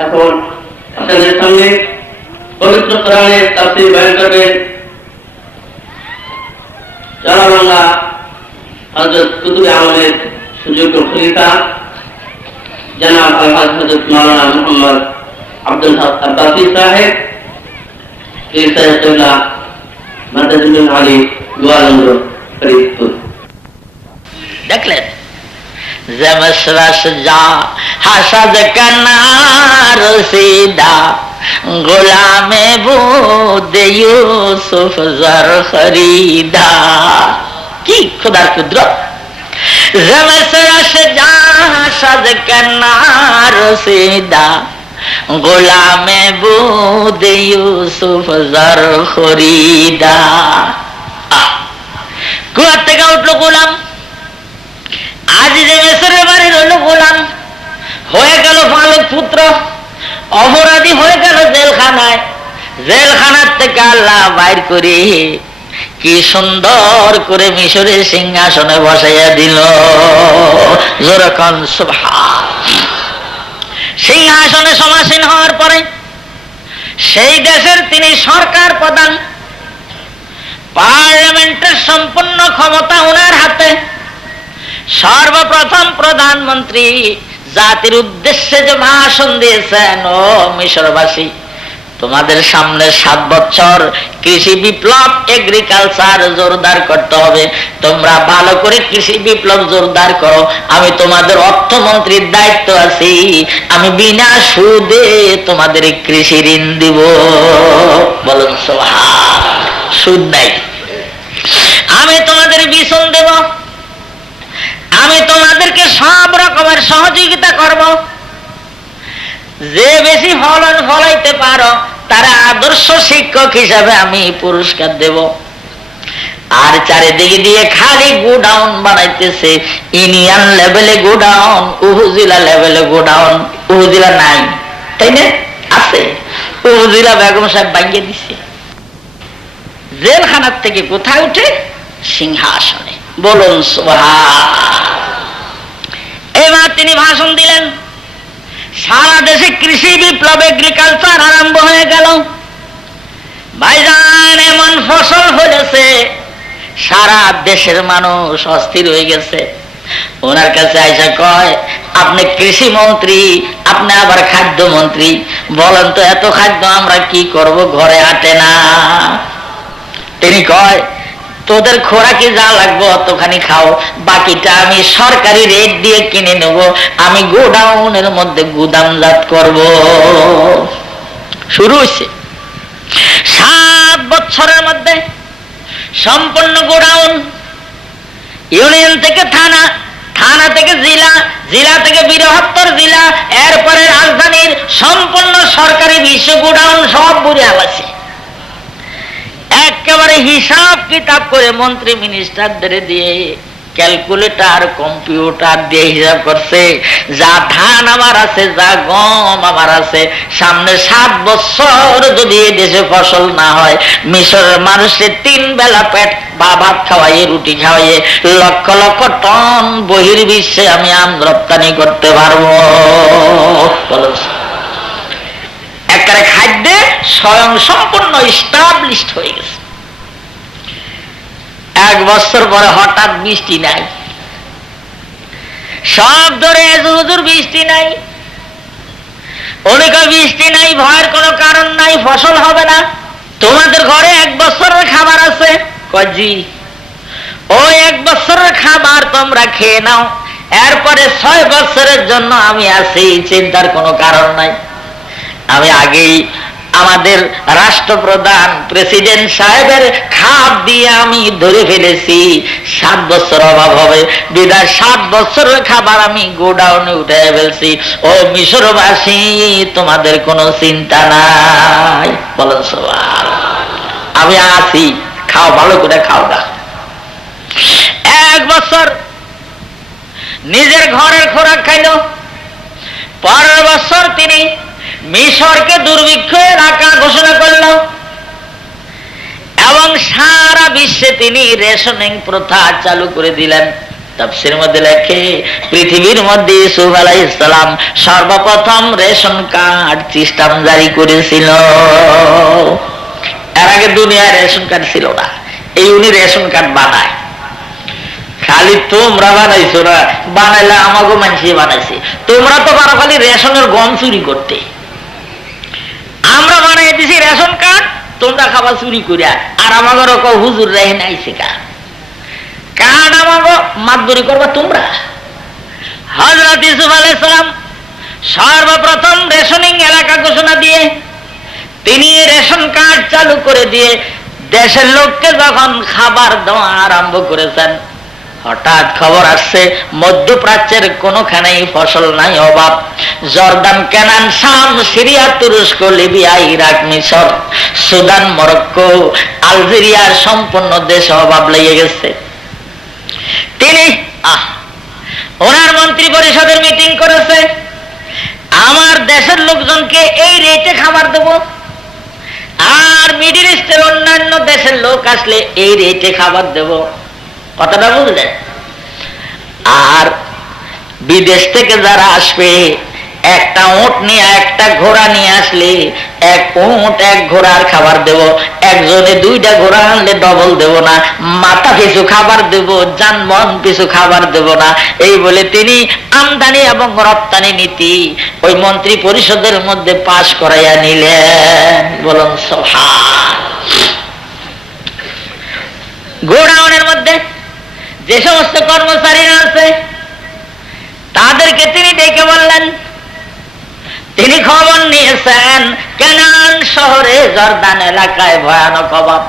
এখন আপনাদের সামনে পবিত্র কোরআনের তাফসীর বয়ান করবেন চরবাংলা হযরত কুতুবে আলমের সুযোগ্য খলিফা জনাব আলহাজ হযরত মাওলানা মুহাম্মদ আব্দুল হক আব্বাসী সাহেব ইরশাদুল্লাহ মাদাদুল আলী গোয়ালন্দ ফরিদপুর। দেখলেন জমসরসজা হাসাদ কনার সিদা গোলামে বুদে ইউসুফ জর খরিদা। কি খোদার কুদরত! জমসরসজা হাসাদ কনার সিদা গোলামে বুদে ইউসুফ জর খরিদা। কুয়া থেকে উঠলো গোলাম, আজ যে মেসরের বাড়ি রইল গোলাম, হয়ে গেল পালক পুত্র, অপরাধী হয়ে গেল জেলখানায়। জেলখানার থেকে আল্লাহ বাইর করে কি সুন্দর করে মিশরের সিংহাসনে বসাইয়া দিল। যেরকম সুবহান। সিংহাসনে সমাসীন হওয়ার পরে সেই দেশের তিনি সরকার প্রধান, পার্লামেন্টের সম্পূর্ণ ক্ষমতা ওনার হাতে। সর্বপ্রথম প্রধানমন্ত্রী জাতির উদ্দেশ্যে যে ভাষণ দিয়েছেন, ও মিশরবাসী, তোমাদের সামনে 7 বছর কৃষি বিপ্লব, এগ্রিকালচার জোরদার করতে হবে। তোমরা ভালো করে কৃষি বিপ্লব জোরদার করো। আমি তোমাদের অর্থমন্ত্রীর দায়িত্ব আছি, আমি বিনা সুদে তোমাদের কৃষি ঋণ দিব। বলুন সুবহান। সুদ নাই। আমি তোমাদের বিছন দেব, আমি তোমাদেরকে সব রকমের সহযোগিতা করব। যে বেশি ফলন ফলাইতে পারো তারা আদর্শ শিক্ষক হিসাবে আমি পুরস্কার দেব। আর চারিদিকে দিয়ে খালি গোডাউন বানাইতেছে, ইউনিয়ন লেভেলে গোডাউন, উপজেলা লেভেলে গোডাউন। উপজেলা নাই, তাই না? আছে। উপজেলা বেগম সাহেব ভাঙিয়ে দিছে। জেলখানার থেকে কোথায় উঠে? সিংহাসনে। বলুন সুবহান। এবার তিনি ভাষণ দিলেন, সারা দেশে কৃষি বিপ্লব, এগ্রিকালচার আরম্ভ হয়ে গেল। ভাইজান, এমন ফসল ফলেছে সারা দেশের মানুষ অস্থির হয়ে গেছে। ওনার কাছে আইসা কয়, আপনি কৃষি মন্ত্রী, আপনি আবার খাদ্য মন্ত্রী, বলেন তো এত খাদ্য আমরা কি করব, ঘরে আটে না। তিনি কয়, তোদের খোরাকি যা লাগবে অতখানি খাও, বাকিটা আমি সরকারি রেট দিয়ে কিনে নেব, আমি গোডাউনের মধ্যে গুদামজাত করব। শুরু হয়েছে 7 বছরের মধ্যে সম্পূর্ণ গোডাউন, ইউনিয়ন থেকে থানা, থানা থেকে জেলা, জেলা থেকে বৃহত্তর জেলা, এরপরে রাজধানীর সম্পূর্ণ সরকারি বিশ্ব গোডাউন সব বুঝে আলাছে। একেবারে হিসাব কিতাব করে মন্ত্রী মিনিস্টারদের দিয়ে ক্যালকুলেটর, কম্পিউটার দিয়ে হিসাব করছে, যা ধান আমার আছে, যা গম আমার আছে, সামনে 7 বছর যদি এই দেশে ফসল না হয়, মিশরের মানুষের 3 বেলা পেট বা ভাত খাওয়াইয়ে, রুটি খাওয়াইয়ে লক্ষ লক্ষ টন বহির্বিশ্বে আমি আম রপ্তানি করতে পারবো। একেবারে খাদ্যে স্বয়ং সম্পূর্ণ স্টাবলিশড হয়ে গেছে। 1 বছর পরে হঠাৎ বৃষ্টি নাই, সব ধরে হুজুর বৃষ্টি নাই। অনেক বৃষ্টি নাই, ভয়ের কোনো কারণ নাই, ফসল হবে না। তোমাদের ঘরে 1 বছরের খাবার আছে? জি। ওই 1 বছরের খাবার তোমরা খেয়ে নাও, এরপরে 6 বছরের জন্য আমি আছি, চিন্তার কোনো কারণ নাই। আমি আগেই আমাদের রাষ্ট্রপ্রধান প্রেসিডেন্ট সাহেবের খাপ দিয়ে আমি ধরে ফেলেছি, 7 বছর অভাব হবে, বিদায় 7 বছরের খাবার আমি গোডাউনে উঠে ফেলছি। ও মিশরবাসী, তোমাদের কোনো চিন্তা নাই। বলেন সুবহান। আমি আছি, খাও, ভালো করে খাও না। 1 বছর নিজের ঘরের খোরাক খাইল। পরের বছর তিনি মিশরকে দুর্ভিক্ষ এলাকা ঘোষণা করল এবং সারা বিশ্বে তিনি রেশনিং প্রথা চালু করে দিলেন। তাফসীরের মধ্যে লেখে পৃথিবীর মধ্যে ইউসুফ আলাইহিস সালাম সর্বপ্রথম রেশন কার্ড সিস্টেম জারি করেছিল। এর আগে দুনিয়ায় রেশন কার্ড ছিল না, এই উনি রেশন কার্ড বানায়। খালি তোমরা বানাইছো না, বানাইলে আমাকে মানুষ বানাইছে। তোমরা তো পারো খালি রেশনের গম চুরি করতে, আমরা বানাই দিছি রেশন কার্ড, তোমরা খাবার চুরি করিয়া। আর আমাকে হুজুর রেহে নাইছে কার্ড আমাকে মাতবরি করবা তোমরা। হযরত ইউসুফ আলাইহিস সালাম সর্বপ্রথম রেশনিং এলাকা ঘোষণা দিয়ে তিনি রেশন কার্ড চালু করে দিয়ে দেশের লোককে যখন খাবার দেওয়া আরম্ভ করেছেন, হঠাৎ খবর আসছে মধ্যপ্রাচ্যের কোনখানেই ফসল নাই, অভাব। জর্দান, কেনান, শাম, সিরিয়া, তুরস্ক, লিবিয়া, ইরাক, মিশর, সুদান, মরক্কো, আলজেরিয়ার সম্পূর্ণ দেশে অভাব লেগে গেছে। তিনি ওনার মন্ত্রী পরিষদের মিটিং করেছে, আমার দেশের লোকজনকে এই রেটে খাবার দেব, আর মিডল ইস্টের অন্যান্য দেশের লোক আসলে এই রেটে খাবার দেব। কথাটা বুঝলেন? আর বিদেশ থেকে যারা আসবে একটা উট নিয়ে একটা ঘোড়া নিয়ে আসলে এক উট এক ঘোড়ার খাবার দেব, একজনে দুইটা ঘোড়া আনলে ডবল দেব না, মাথা পিছু খাবার দেব, যানবাহন পিছু খাবার দেব না। এই বলে তিনি আমদানি এবং রপ্তানি নীতি ওই মন্ত্রী পরিষদের মধ্যে পাশ করাইয়া নিলেন। বলুন সুবহান। গোডাউনের মধ্যে যে সমস্ত কর্মচারীরা আছে তাদেরকে তিনি ডেকে বললেন, তিনি খবর নিয়েছেন কেনান শহরে জর্দান এলাকায় ভয়ানক অভাব,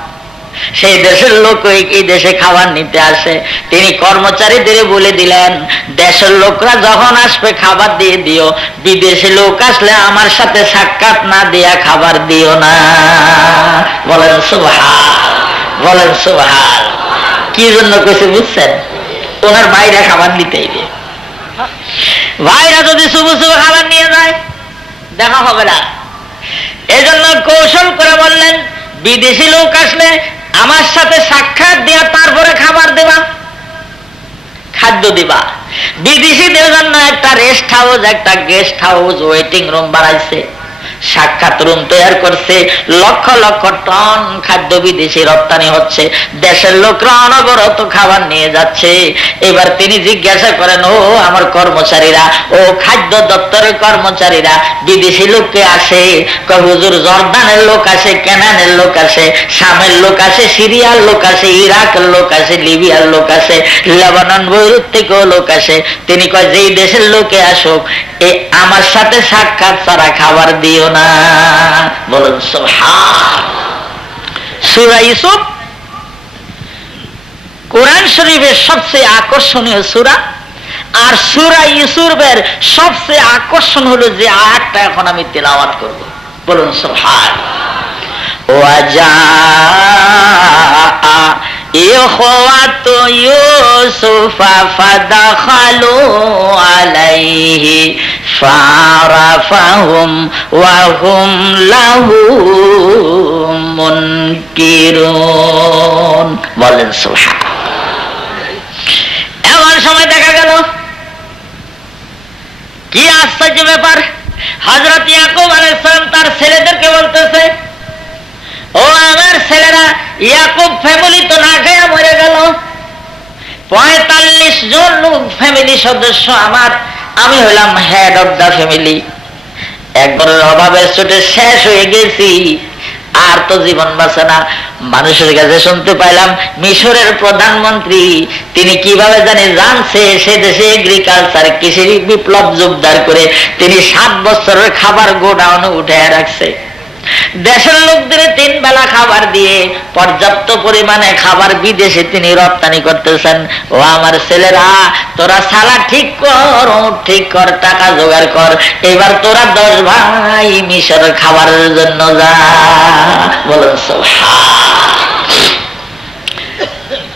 সেই দেশের লোক এই দেশে খাবার নিতে আসে। তিনি কর্মচারীদের বলে দিলেন, দেশের লোকরা যখন আসবে খাবার দিয়ে দিও, বিদেশি লোক আসলে আমার সাথে সাক্ষাৎ না দিয়া খাবার দিও না। বলেন সুবহান, বলেন সুবহান। কি জন্য কইছে বুঝছেন? ওনার ভাইরা খাবার নিতেই হবে। ভাইরা যদি শুভ শুভ খাবার নিয়ে যায় দেখা হবে না। এজন্য কৌশল করে বললেন, বিদেশি লোক আসলে আমার সাথে সাক্ষাৎ দেওয়া, তারপরে খাবার দেবা, খাদ্য দিবা। বিদেশিদের জন্য একটা রেস্ট হাউস, একটা গেস্ট হাউস, ওয়েটিং রুম বানাইছে, সাক্ষাৎ রুম তৈরি করছে। লক্ষ লক্ষ টন খাদ্য বিদেশি রপ্তানি হচ্ছে, দেশের লোকরা অনবরত খাবার নিয়ে যাচ্ছে। এবার তিনি জিজ্ঞাসা করেন, ও আমার কর্মচারীরা, ও খাদ্য দপ্তরের কর্মচারীরা, বিদেশি লোককে আসে? হুজুর জর্দানের লোক আসে, কেনানের লোক আসে, শামের লোক আসে, সিরিয়ার লোক আসে, ইরাকের লোক আসে, লিবিয়ার লোক আসে, লেবানন বৈরুত থেকেও লোক আসে। তিনি কয় যেই দেশের লোকে আসুক আমার সাথে সাক্ষাৎ ছাড়া খাবার দিও না। বলুন সুবহান। সূরা ইউসুফ কোরআন শরীফের সবচেয়ে আকর্ষণীয় সূরা, আর সূরা ইউসুফের সবচেয়ে আকর্ষণ হলো যে আয়াতটা এখন আমি তেলাওয়াত করব। বলুন সুবহান। ওয়াজা ইখওয়াতু ইউসুফ ফাদাখালু আলাইহি ফারাফাহুম ওয়া হুম লাহু মুনকিরুন। বলেন সুবহান। এমন সময় দেখা গেল কি আশ্চর্য ব্যাপার, হযরত ইয়াকুব আলাইহিস সালাম তার ছেলেদেরকে বলতেছে, ও আমার ছেলেরা, ইয়াকুব ফ্যামিলি তো না খেয়ে মরে গেল, 45 জন লোক ফ্যামিলি সদস্য আমার, আমি হলাম হেড অফ দা ফ্যামিলি। একবারের অভাবের চোটে শেষ হয়ে গেছি, আর তো জীবন বাঁচে না। মানুষের কাছে শুনতে পাইলাম মিশরের প্রধানমন্ত্রী তিনি কিভাবে জানি জানছে সে দেশে এগ্রিকালচার কৃষি বিপ্লব জোরদার করে তিনি 7 বছরের খাবার গোডাউনে উঠে রাখছে। দেশের লোকদের 3 বেলা খাবার দিয়ে পর্যাপ্ত পরিমাণে খাবার বিদেশে তিনি রপ্তানি করতেছেন। ও আমার ছেলেরা, তোরা সালা ঠিক কর, ঠিক কর, টাকা জোগাড় কর, এবার তোরা 10 ভাই মিশর খাবারের জন্য যা। বলুন সুবহান।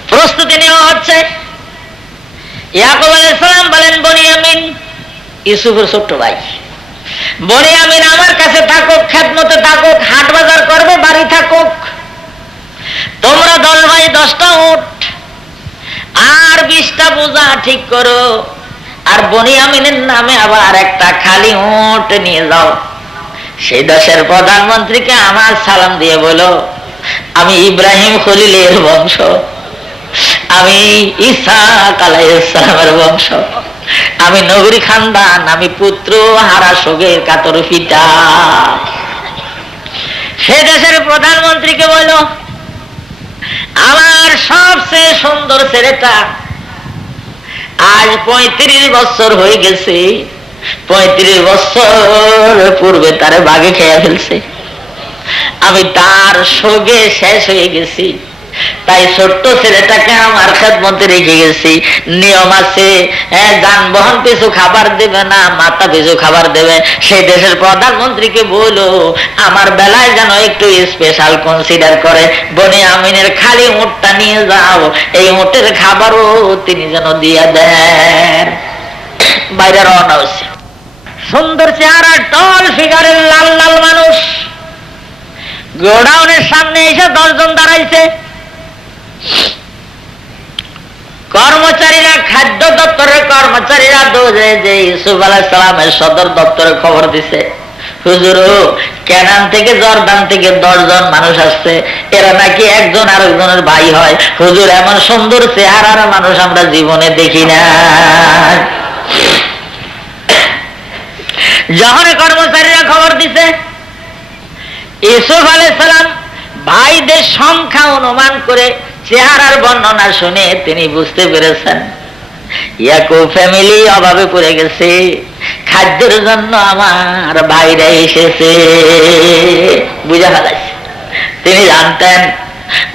প্রস্তুতি নেওয়া হচ্ছে। ইয়াকুব আলাইহিস সালাম বলেন, বনিয়ামিন, ইউসুফের ছোট্ট ভাই, বনিয়ামিন আমার কাছে থাকুক, খেদমতে থাকুক, হাট বাজার করবে, বাড়ি থাকুক। তোমরা 10 ভাই 10টা উট আর 20টা বোঝা ঠিক করো, আর বনিয়ামিনের নামে আবার একটা খালি উট নিয়ে যাও। সেই দেশের প্রধানমন্ত্রীকে আমার সালাম দিয়ে বলো, আমি ইব্রাহিম খলিলের বংশ, আমি ইসহাক আলাইহিস সালামের বংশ, আমি নবীর খানদান, আমি পুত্র হারা শোকের কাতর পিতা। সে দেশের প্রধানমন্ত্রীকে বলল, আমার সবচেয়ে সুন্দর ছেলেটা আজ 35 বছর হয়ে গেছে, 35 বছর পূর্বে তারে বাঘে খেয়ে ফেলছে, আমি তার শোকে শেষ হয়ে গেছি, তাই ছোট্ট ছেলেটাকে আমার খেদমতে রেখে গেছি। নিয়ম আছে, যানবাহন পিছু খাবার দেবে না, মাথা পিছু খাবার দেবে। সেই দেশের প্রধানমন্ত্রীকে বলো আমার বেলায় যেন একটু স্পেশাল কনসিডার করে, বনিয়ামিনের খালি উটটা নিয়ে যাও, এই উটের খাবারও তিনি যেন দিয়ে দেন। বাইরে রওনা হচ্ছে, সুন্দর চেহারা, টল ফিগারের লাল লাল মানুষ। গোডাউনের সামনে এসে 10 জন দাঁড়াইছে। কর্মচারীরা, খাদ্য দপ্তরের কর্মচারীরা দৌড়ে যে ইউসুফ আলাইহিস সালামের সদর দপ্তরে খবর দিছে, হুজুর কেনান থেকে জর্দান থেকে 10 জন মানুষ আসছে, এরা নাকি একজন আরেকজনের ভাই হয়। হুজুর এমন সুন্দর চেহারার মানুষ আমরা জীবনে দেখি না। যখন কর্মচারীরা খবর দিছে, ইউসুফ আলাইহিস সালাম ভাইদের সংখ্যা অনুমান করে চেহারার বর্ণনা শুনে তিনি বুঝতে পেরেছেন ইয়াকুব ফ্যামিলি অভাবে পড়ে গেছে, খাদ্যের জন্য আমার ভাইরা এসেছে। বুঝা ফেলাইছে। তিনি জানতেন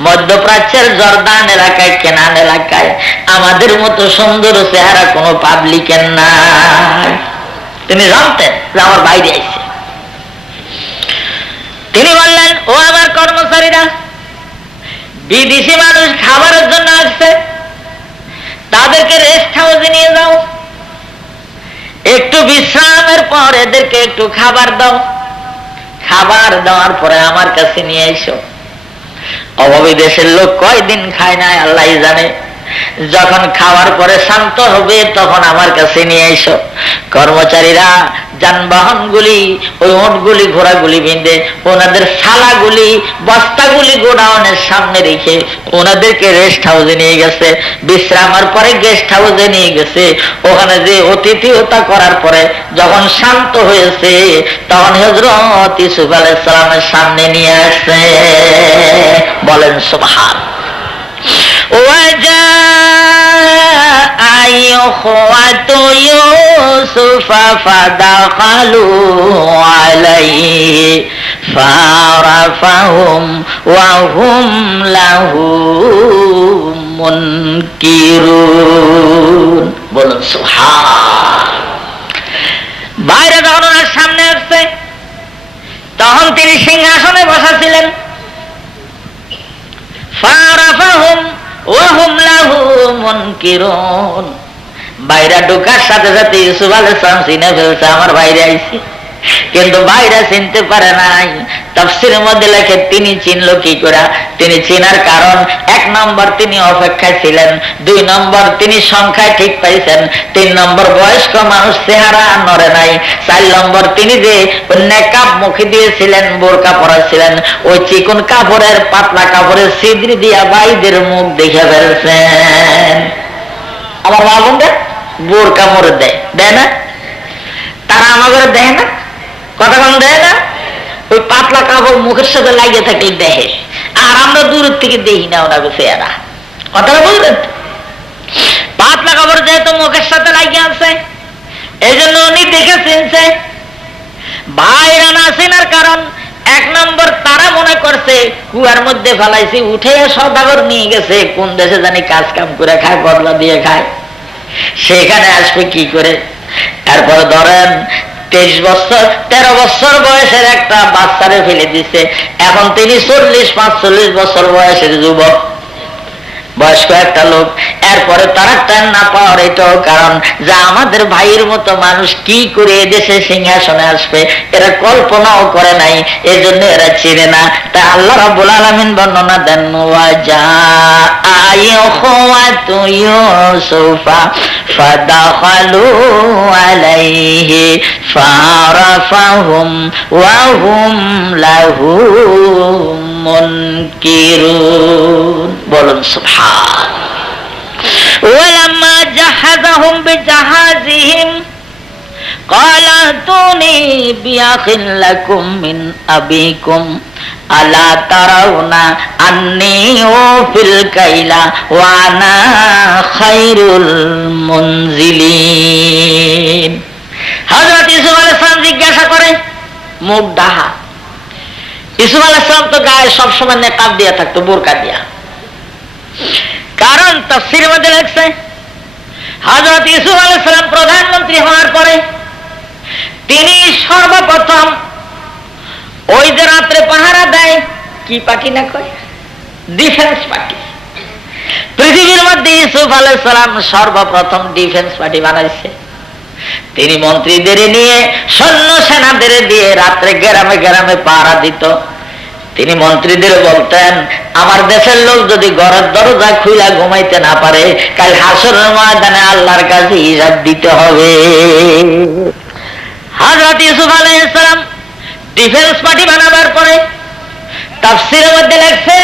মধ্যপ্রাচ্যের জর্দান এলাকায়, কেনান এলাকায় আমাদের মতো সুন্দর চেহারা কোনো পাবলিকের নাই। তিনি জানতেন যে আমার বাইরে আইছে। তিনি বললেন, ও আমার কর্মচারীরা, বিদেশি মানুষ খাবারের জন্য আসছে, তাদেরকে রেস্ট হাউসে নিয়ে যাও, একটু বিশ্রামের পর এদেরকে একটু খাবার দাও, খাবার দেওয়ার পরে আমার কাছে নিয়ে এসো। অভাবী দেশের লোক কয়দিন খায় না আল্লাহ জানে, যখন খাওয়ার পরে শান্ত হবে তখন আমার কাছে নিয়ে এসো। কর্মচারীরা যানবাহনগুলি, ওই উটগুলি, ঘোড়াগুলি বেঁধে ওনাদের শালাগুলি, বস্তাগুলি গোডাউনের সামনে রেখে ওনাদেরকে রেস্ট হাউসে নিয়ে গেছে। বিশ্রামের পরে গেস্ট হাউসে নিয়ে গেছে। ওখানে যে অতিথিয়তা করার পরে যখন শান্ত হয়েছে তখন হযরত ইউসুফ আলাইহিস সালামের সামনে নিয়ে আসছে। বলেন সুবহান। وجاء إخوة يوسف فدخلوا عليه فعرفهم وهم له منكرون। বলুন সুবহান। বাইরে যখন ওনার সামনে আসছে তখন তিনি সিংহাসনে বসা ছিলেন। ফারাফাহুম ওয়া হুম লাহু মুনকিরুন। বাইরে ঢোকার সাথে সাথে ইউসুফ আলাইহিস সালাম চিনে ফেলছে আমার বাইরে আইছে, কিন্তু বাইরে চিনতে পারে নাই। তাফসীরের মধ্যে লেখে তিনি চিনলো কি করে? তিনি চিনার কারণ, 1 নম্বর তিনি অপেক্ষায় ছিলেন, 2 নম্বর তিনি সংখ্যায় ঠিক পাইছেন, 3 নম্বর বয়স্ক মানুষ, চেহারা নড়ে নাই, 4 নম্বর তিনি যে নেকাব মুখে দিয়েছিলেন, বোরকা পরা ছিলেন, ওই চিকন কাপড়ের, পাতলা কাপড়ের ছিদ্রি দিয়া ভাইদের মুখ দেখে ফেলছেন। আমার মা বোনরা বোরকা মরে দেয় না? তারা আমাদের দেয় না, কতক্ষণ দেয় না? ওই পাতলা কাপড় মুখের সাথে লাগিয়ে থাকলে দেখে, আর আমরা দূরের থেকে দেখি না ওনাকে চেহারা। কথাটা বুঝলেন? পাতলা কাপড় যেহেতু মুখের সাথে লাগিয়ে আছে, এই জন্য উনি দেখে চিনছে। ভাইরা না চেনার কারণ, 1 নম্বর তারা মনে করছে কুয়ার মধ্যে ফেলাইছি, উঠে সদাগর নিয়ে গেছে, কোন দেশে জানি কাজ কাম করে খায়, বদলা দিয়ে খায়, সেখানে আসবে কি করে? তারপরে ধরেন 23 বছর 13 বছর বয়সের একটা বাচ্চারে ফেলে দিছে, এখন তিনি 40-45 বছর বয়সের যুবক। বয়স্ক একটা লোক। এরপরে তারা টান না পাওয়ার এটাও কারণ, যা আমাদের ভাইয়ের মতো মানুষ কি করে এদেশে সিংহাসনে আসবে এরা কল্পনাও করে নাই, এজন্য এরা চিনে না। তা আল্লাহ রাব্বুল আলামিন বর্ণনা দেন, ওয়াজা আইখওয়াতু ইউসুফা ফাদাখালু আলাইহি ফারাফাহুম ওয়া হুম লাহু মুনকিরুন। বলুন সুবহান। ওয়ালাম্মা জাহাযাহুম বিজাহাযিহিম ক্বালা তুনি বিআখিন লাকুম মিন আবিকুম আলা তারাউনা আন্নী উফিল কাইলা ওয়া আনা খায়রুল মুনজিলিন। হযরত ইউসুফ আলাইহিস সালাম জিজ্ঞাসা করে, মুখ ডাহা। ইউসুফ আলাইহিস সালাম তো গায়ে সবসময় নেকাব দিয়ে থাকতো, বোরকা দিয়া। কারণ তাফসীরের মধ্যে লেখছে, হযরত ইউসুফ আলাইহিস সালাম প্রধানমন্ত্রী হওয়ার পরে তিনি সর্বপ্রথম ওই যে রাত্রে পাহারা দেয়, কি পার্টি না কয়, ডিফেন্স পার্টি। পৃথিবীর মধ্যে ইউসুফ আলাইহিস সালাম সর্বপ্রথম ডিফেন্স পার্টি বানাইছে। তিনি মন্ত্রীদের নিয়ে, সৈন্য সেনাদের দিয়ে রাত্রে গ্রামে গ্রামে পাহারা দিত। তিনি মন্ত্রীদের বলতেন, আমার দেশের লোক যদি ঘরের দরজা খুইলা ঘুমাইতে না পারে, কাল হাসরের ময়দানে আল্লাহর কাছে হিসাব দিতে হবে। হযরত ইউসুফ আলাইহিস সালাম ডিফেন্স পার্টি বানাবার পরে তাফসীরের মধ্যে লেখছে,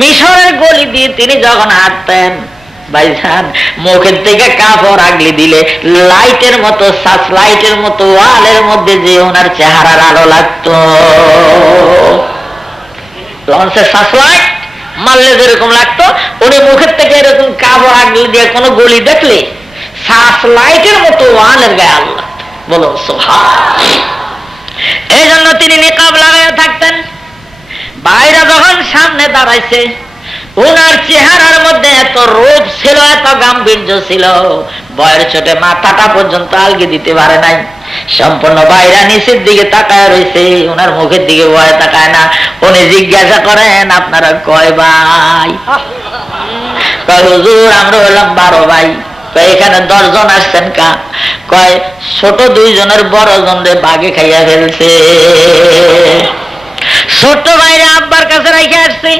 মিশরের গলি দিয়ে তিনি যখন হাঁটতেন, ভাইজান মুখের থেকে কাপড় আগলে দিলে লাইটের মতো, সার্চ লাইটের মতো ওয়ালের মধ্যে যে ওনার চেহারার আলো লাগতো। লঞ্চের সার্চ লাইট মারলে যেরকম লাগতো, উনি মুখের থেকে এরকম কাপড় আগলে দিয়ে কোনো গলি দেখলে সার্চ লাইটের মতো ওয়ালের গায়ে আলো লাগতো। বলো সুবহান। এই জন্য তিনি নিকাব লাগাইয়া থাকতেন। বাইরে যখন সামনে দাঁড়াইছে, ওনার চেহারার মধ্যে এত রূপ ছিল, এত গাম্ভীর্য ছিল, বয়ের ছোটে মাথাটা পর্যন্ত আলগে দিতে পারে নাই। সম্পূর্ণ বাইরা নিচের দিকে তাকায় রয়েছে, ওনার মুখের দিকে ভয় তাকায় না। উনি জিজ্ঞাসা করেন, আপনারা কয় ভাই? কয় হুজুর আমরা হলাম 12 ভাই। এখানে 10 জন আসছেন কা? কয় ছোট 2 জনের বড় জনরে বাগে খাইয়া ফেলছে। ছোট ভাইরা আব্বার কাছে রাইখে আসছে,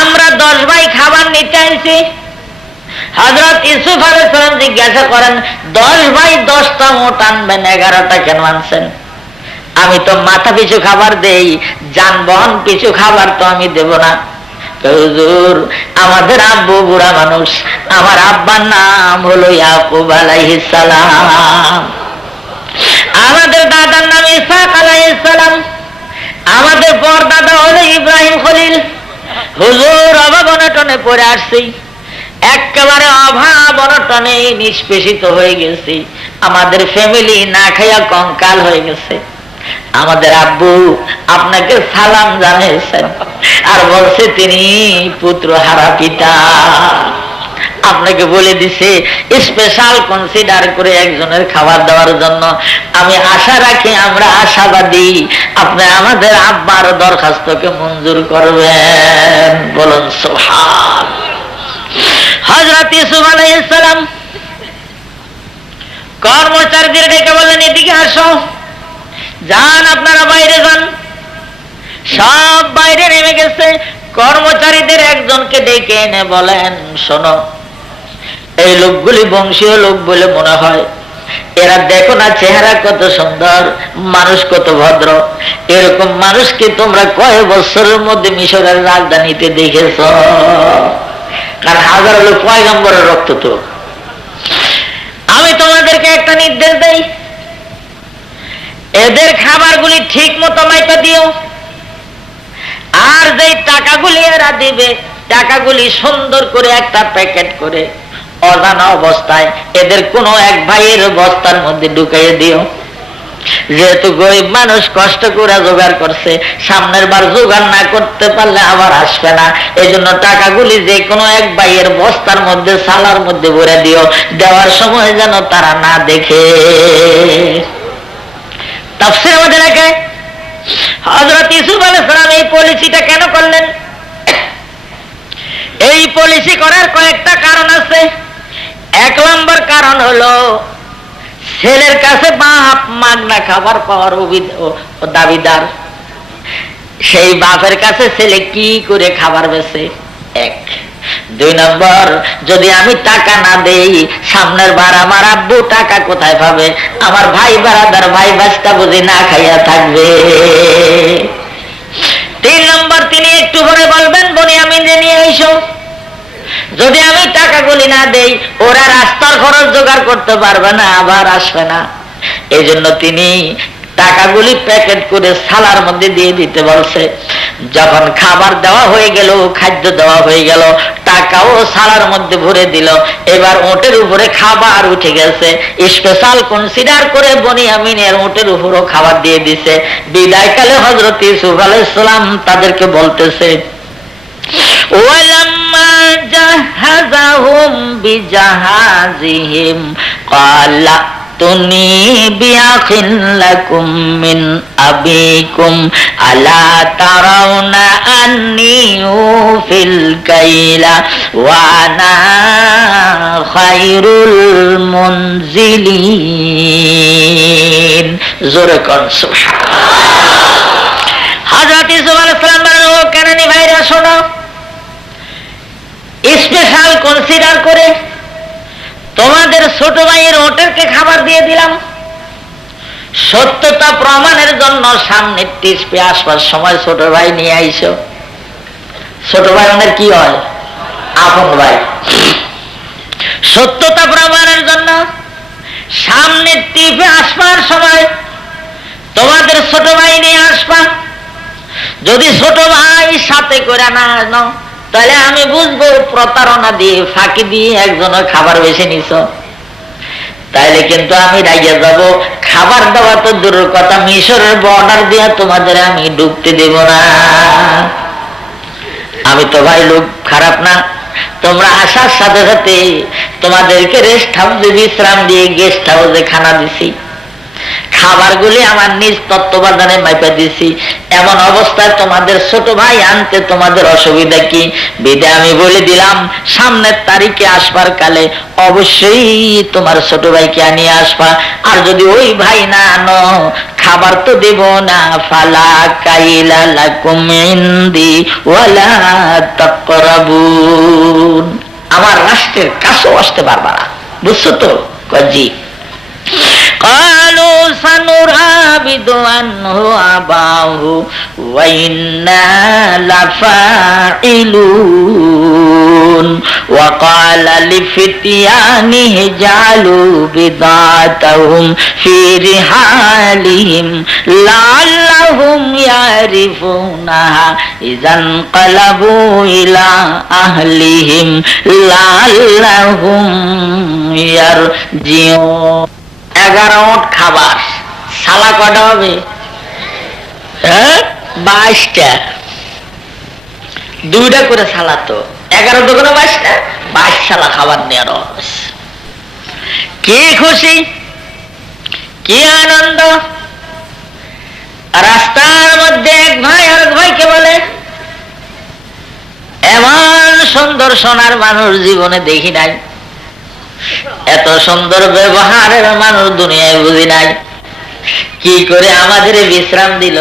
আমরা 10 ভাই খাবার নিতে আইছি। হযরত ইউসুফ আলাইহিস সালাম জিজ্ঞাসা করেন, 10 ভাই 10টা মোট আনবেন, 11টা কেন আনছেন? আমি তো মাথা পিছু খাবার দেই, যানবাহন পিছু খাবার তো আমি দেব না। হুজুর আমাদের আব্বু বুড়া মানুষ, আমার আব্বার নাম হলো ইয়াকুব আলাইহিস সালাম, আমাদের দাদার নাম ইসহাক আলাইহিস সালাম, আমাদের পরদাদা হলো ইব্রাহিম খলিল। হুজুর অভাব অনটনে পড়ে আসছি, একেবারে অভাব অনটনে নিষ্পেষিত হয়ে গেছি, আমাদের ফ্যামিলি না খাইয়া কঙ্কাল হয়ে গেছে। আমাদের আব্বু আপনাকে সালাম জানিয়েছেন আর বলছে তিনি পুত্র হারা পিতা। আপনাকে বলে দিছে স্পেশাল কনসিডার করে একজনের খাবার দেওয়ার জন্য। আমি আশা রাখি, আমরা আশাবাদী আপনি আমাদের আব্বার দরখাস্তকে মঞ্জুর করবেন। বলুন সুবহান। হযরত ইউসুফ আলাইহিস সালাম কর্মচারীদের ডেকে বললেন, এদিকে আসো, যান আপনারা বাইরে যান। সব বাইরে নেমে গেছে। কর্মচারীদের একজনকে ডেকে এনে বলেন, শোনো, এই লোকগুলি বংশীয় লোক বলে মনে হয়, এরা দেখো না চেহারা কত সুন্দর, মানুষ কত ভদ্র, এরকম মানুষকে তোমরা কয় বছরের মধ্যে মিশরের রাজধানীতে দেখেছ? কারণ হাজার লোক পয়গম্বরের রক্ত তো। আমি তোমাদেরকে একটা নির্দেশ দেই, এদের খাবারগুলি ঠিক মতো মাইপা দিও, আর যে টাকাগুলি এরা দিবে টাকাগুলি সুন্দর করে একটা প্যাকেট করে অজানা অবস্থায় এদের কোনো এক ভাইয়ের বস্তার মধ্যে ঢুকাইয়ে দিও। যেহেতু গরিব মানুষ কষ্ট করে জোগাড় করছে, সামনের বার জোগাড় না করতে পারলে আবার আসবে না, এই জন্য টাকাগুলি যে কোনো এক ভাইয়ের বস্তার মধ্যে সালার মধ্যে ভরে দিও, দেওয়ার সময় যেন তারা না দেখে। তাফসীরের মধ্যে লেখে হযরত ইউসুফ আলাইহিস সালাম এই পলিসিটা কেন করলেন? এই এই পলিসি করার কয়েকটা কারণ আছে। 1 নম্বর কারণ হলো ছেলের কাছে বাপ মাগনা খাবার পাওয়ার দাবিদার। সেই বাপের কাছে ছেলে কি করে খাবার বেছে? 1। 2 নম্বর, যদি আমি টাকা না দেই সামনের বার আমার আব্বু টাকা কোথায় পাবে? আমার ভাই বারাদার ভাই বাস্তা বুঝি না খাইয়া থাকবে। 3 নম্বর, তিনি একটু পরে বলবেন বনিয়ামিন নিয়ে এসো। যদি আমি টাকাগুলি না দেই ওরা রাস্তার খরচ জোগাড় করতে পারবে না, আবার আসবে না। এই জন্য তিনি টাকাগুলি প্যাকেট করে সালার মধ্যে দিয়ে দিতে বলছে। যখন খাবার দেওয়া হয়ে গেল, খাদ্য দেওয়া হয়ে গেল, টাকাও সালার মধ্যে ভরে দিল। এবার ওটের উপরে খাবার উঠে গেছে। স্পেশাল কনসিডার করে বনিয়ামিনের ওটের উপরও খাবার দিয়ে দিছে। বিদায়কালে হযরত ইউসুফ আলাইহিস সালাম তাদেরকে বলতেছে, ওয়ালাম্মা জাহাযাহুম বিজাহাজিহিম ক্বালা তুনি বিআখিন লাকুম মিন আবিকুম আলা তারাউনা আন্নী উফিল কাইলা ওয়া আনা খায়রুল মুনজিলিন। জোরে কোন সুবহানাল্লাহ। হযরত ইউসুফ আলাইহিস সালাম বলেন, ও কেনানি ভাইরা শোনো, স্পেশাল কনসিডার করে তোমাদের ছোট ভাইয়ের ওটেরকে খাবার দিয়ে দিলাম। সত্যতা প্রমাণের জন্য সামনে টিসপে আসবার সময় ছোট ভাই নিয়ে আইসো। ছোট ভাই ওনার কি হয়? আপন ভাই। সত্যতা প্রমাণের জন্য সামনে টিপে আসবার সময় তোমাদের ছোট ভাই নিয়ে আসবা। যদি ছোট ভাই সাথে করে না আনো তাহলে আমি বুঝবো প্রতারণা দিয়ে ফাঁকি দিয়ে একজনের খাবার বেছে নিছ। তাইলে কিন্তু আমি রাইয়া যাব। খাবার দেওয়া তো দূরের কথা, মিশরের বর্ডার দিয়া তোমাদের আমি ঢুকতে দেব না। আমি তো ভাই লোক খারাপ না। তোমরা আসার সাথে সাথে তোমাদেরকে রেস্ট হাউসে বিশ্রাম দিয়ে গেস্ট হাউসে খানা দিছি। খাবারগুলি আমার নিজ তত্ত্বাবধানে মাইপা দিছি। এমন অবস্থায় তোমাদের ছোট ভাই আনতে তোমাদের অসুবিধা কি? বিদায় আমি বলে দিলাম সামনের তারিখে আসবার কালে অবশ্যই তোমার ছোট ভাইকে আনিয়ে আসবা। আর যদি ওই ভাই না আনো খাবার তো দেব না। ফালা কাইলা লাকুম ইনদি ওয়ালা তাকরাবুন। আমার রাষ্ট্রের কাছেও আসতে পারবা না। বুঝছো তো? জি। قالوا سنراود عنه أباه وإنا لفاعلون وقال لفتيانه اجعلوا بضاعتهم في رحالهم لعلهم يعرفونها إذا انقلبوا إلى أهلهم لعلهم يرجعون। 11 ওট খাবার। সালা কটা হবে? 22টা। 2টা করে সালা তো 11 দোকানে 22টা, 22 সালা খাবার নেওয়ার অবস্থা। কি খুশি, কি আনন্দ। রাস্তার মধ্যে এক ভাই আরেক ভাইকে বলে, এমন সুন্দর সোনার মানুষ জীবনে দেখি নাই, এত সুন্দর ব্যবহারের মানুষ দুনিয়ায় বুঝি নাই। কি করে আমাদের বিশ্রাম দিল,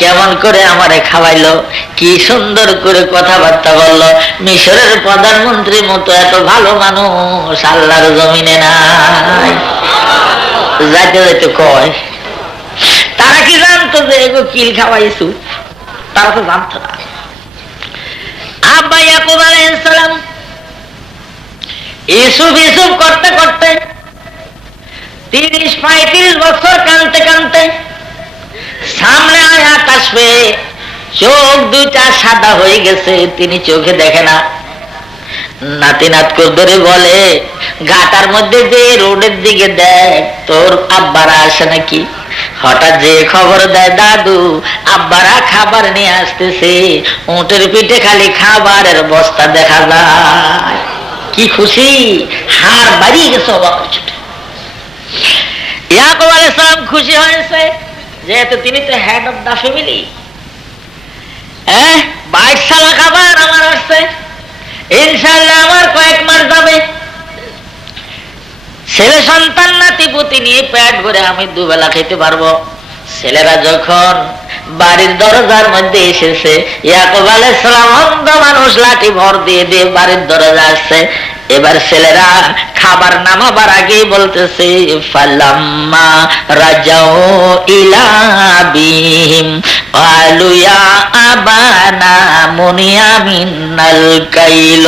কেমন করে আমারে খাওয়াইলো, কি সুন্দর করে কথাবার্তা বললো। মিশরের প্রধানমন্ত্রীর মতো এত ভালো মানুষ আল্লাহর জমিনে নাই। যাইতে যাইতে কয়, তারা কি জানতো যে এগো কিল খাওয়াইছু? তারা তো জানতো না। আব্বা ইয়াকুব আলাইহিস সালাম ইসুফ ইসুফ করতে করতে 30-35 বছর কানতে কানতে সামনে আয়াত আসবে। চোখ দুইটা সাদা হয়ে গেছে, তিনি চোখে দেখে না। নাতি নাত করে বলে, ঘাটার মধ্যে যে রোডের দিকে দেখ তোর আব্বারা আসে নাকি। হঠাৎ যে খবর দেয়, দাদু আব্বারা খাবার নিয়ে আসতেছে। উটের পিঠে খালি খাবারের বস্তা দেখা যায়। কি খুশি, হাড় বাড়িয়ে গেছে। ইয়াকুব আলাইহিস সালাম খুশি হয়েছে যেহেতু তিনি তো হেড অফ দা ফ্যামিলি। 22 সালা খাবার আমার আসছে। ইনশাআল্লাহ আমার কয়েক মাস যাবে, ছেলে সন্তান নাতি পুতি নিয়ে পেট ভরে আমি দুবেলা খেতে পারবো। ছেলেরা যখন বাড়ির দরজার মধ্যে এসেছে, ইয়াকুব আলাইহিস সালাম অন্ধ মানুষ, লাঠি ভর দিয়ে দিয়ে বাড়ির দরজা আসছে। এবার ছেলেরা খাবার নামাবার আগেই বলতেছে, ফালাম্মা রাজাউ ইলা বিহিম ক্বালু ইয়া আবানা মুনিয়া মিনাল কাইল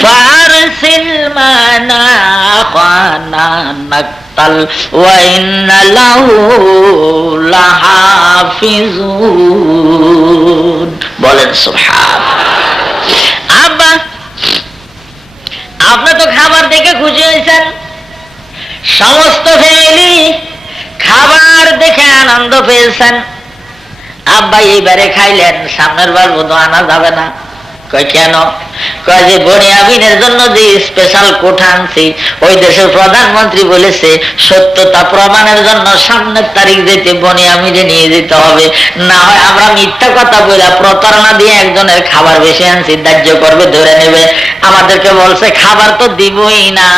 ফারসিল মানা খানা নাকতাল ওয়া ইন্না লাহু লাহাফিজুন। বলেন সুবহানাল্লাহ। আব্বা, আপনি তো খাবার দেখে খুশি হয়েছেন, সমস্ত ফ্যামিলি খাবার দেখে আনন্দ পেয়েছেন। আব্বা এইবারে খাইলেন, সামনের বার বোধ আনা যাবে না। কয় কেন? কয় যে বনিয়ামিনের জন্য যে স্পেশাল কোঠা আনছি, ওই দেশের প্রধানমন্ত্রী বলেছে সত্যতা প্রমাণের জন্য সামনের তারিখ যেতে বনিয়ামিনে নিয়ে যেতে হবে, না হয় আমরা মিথ্যা কথা বলে প্রতারণা দিয়ে একজনের খাবার বেশি আনছি, ধার্য করবে, ধরে নেবে। আমাদেরকে বলছে খাবার তো দিবই না,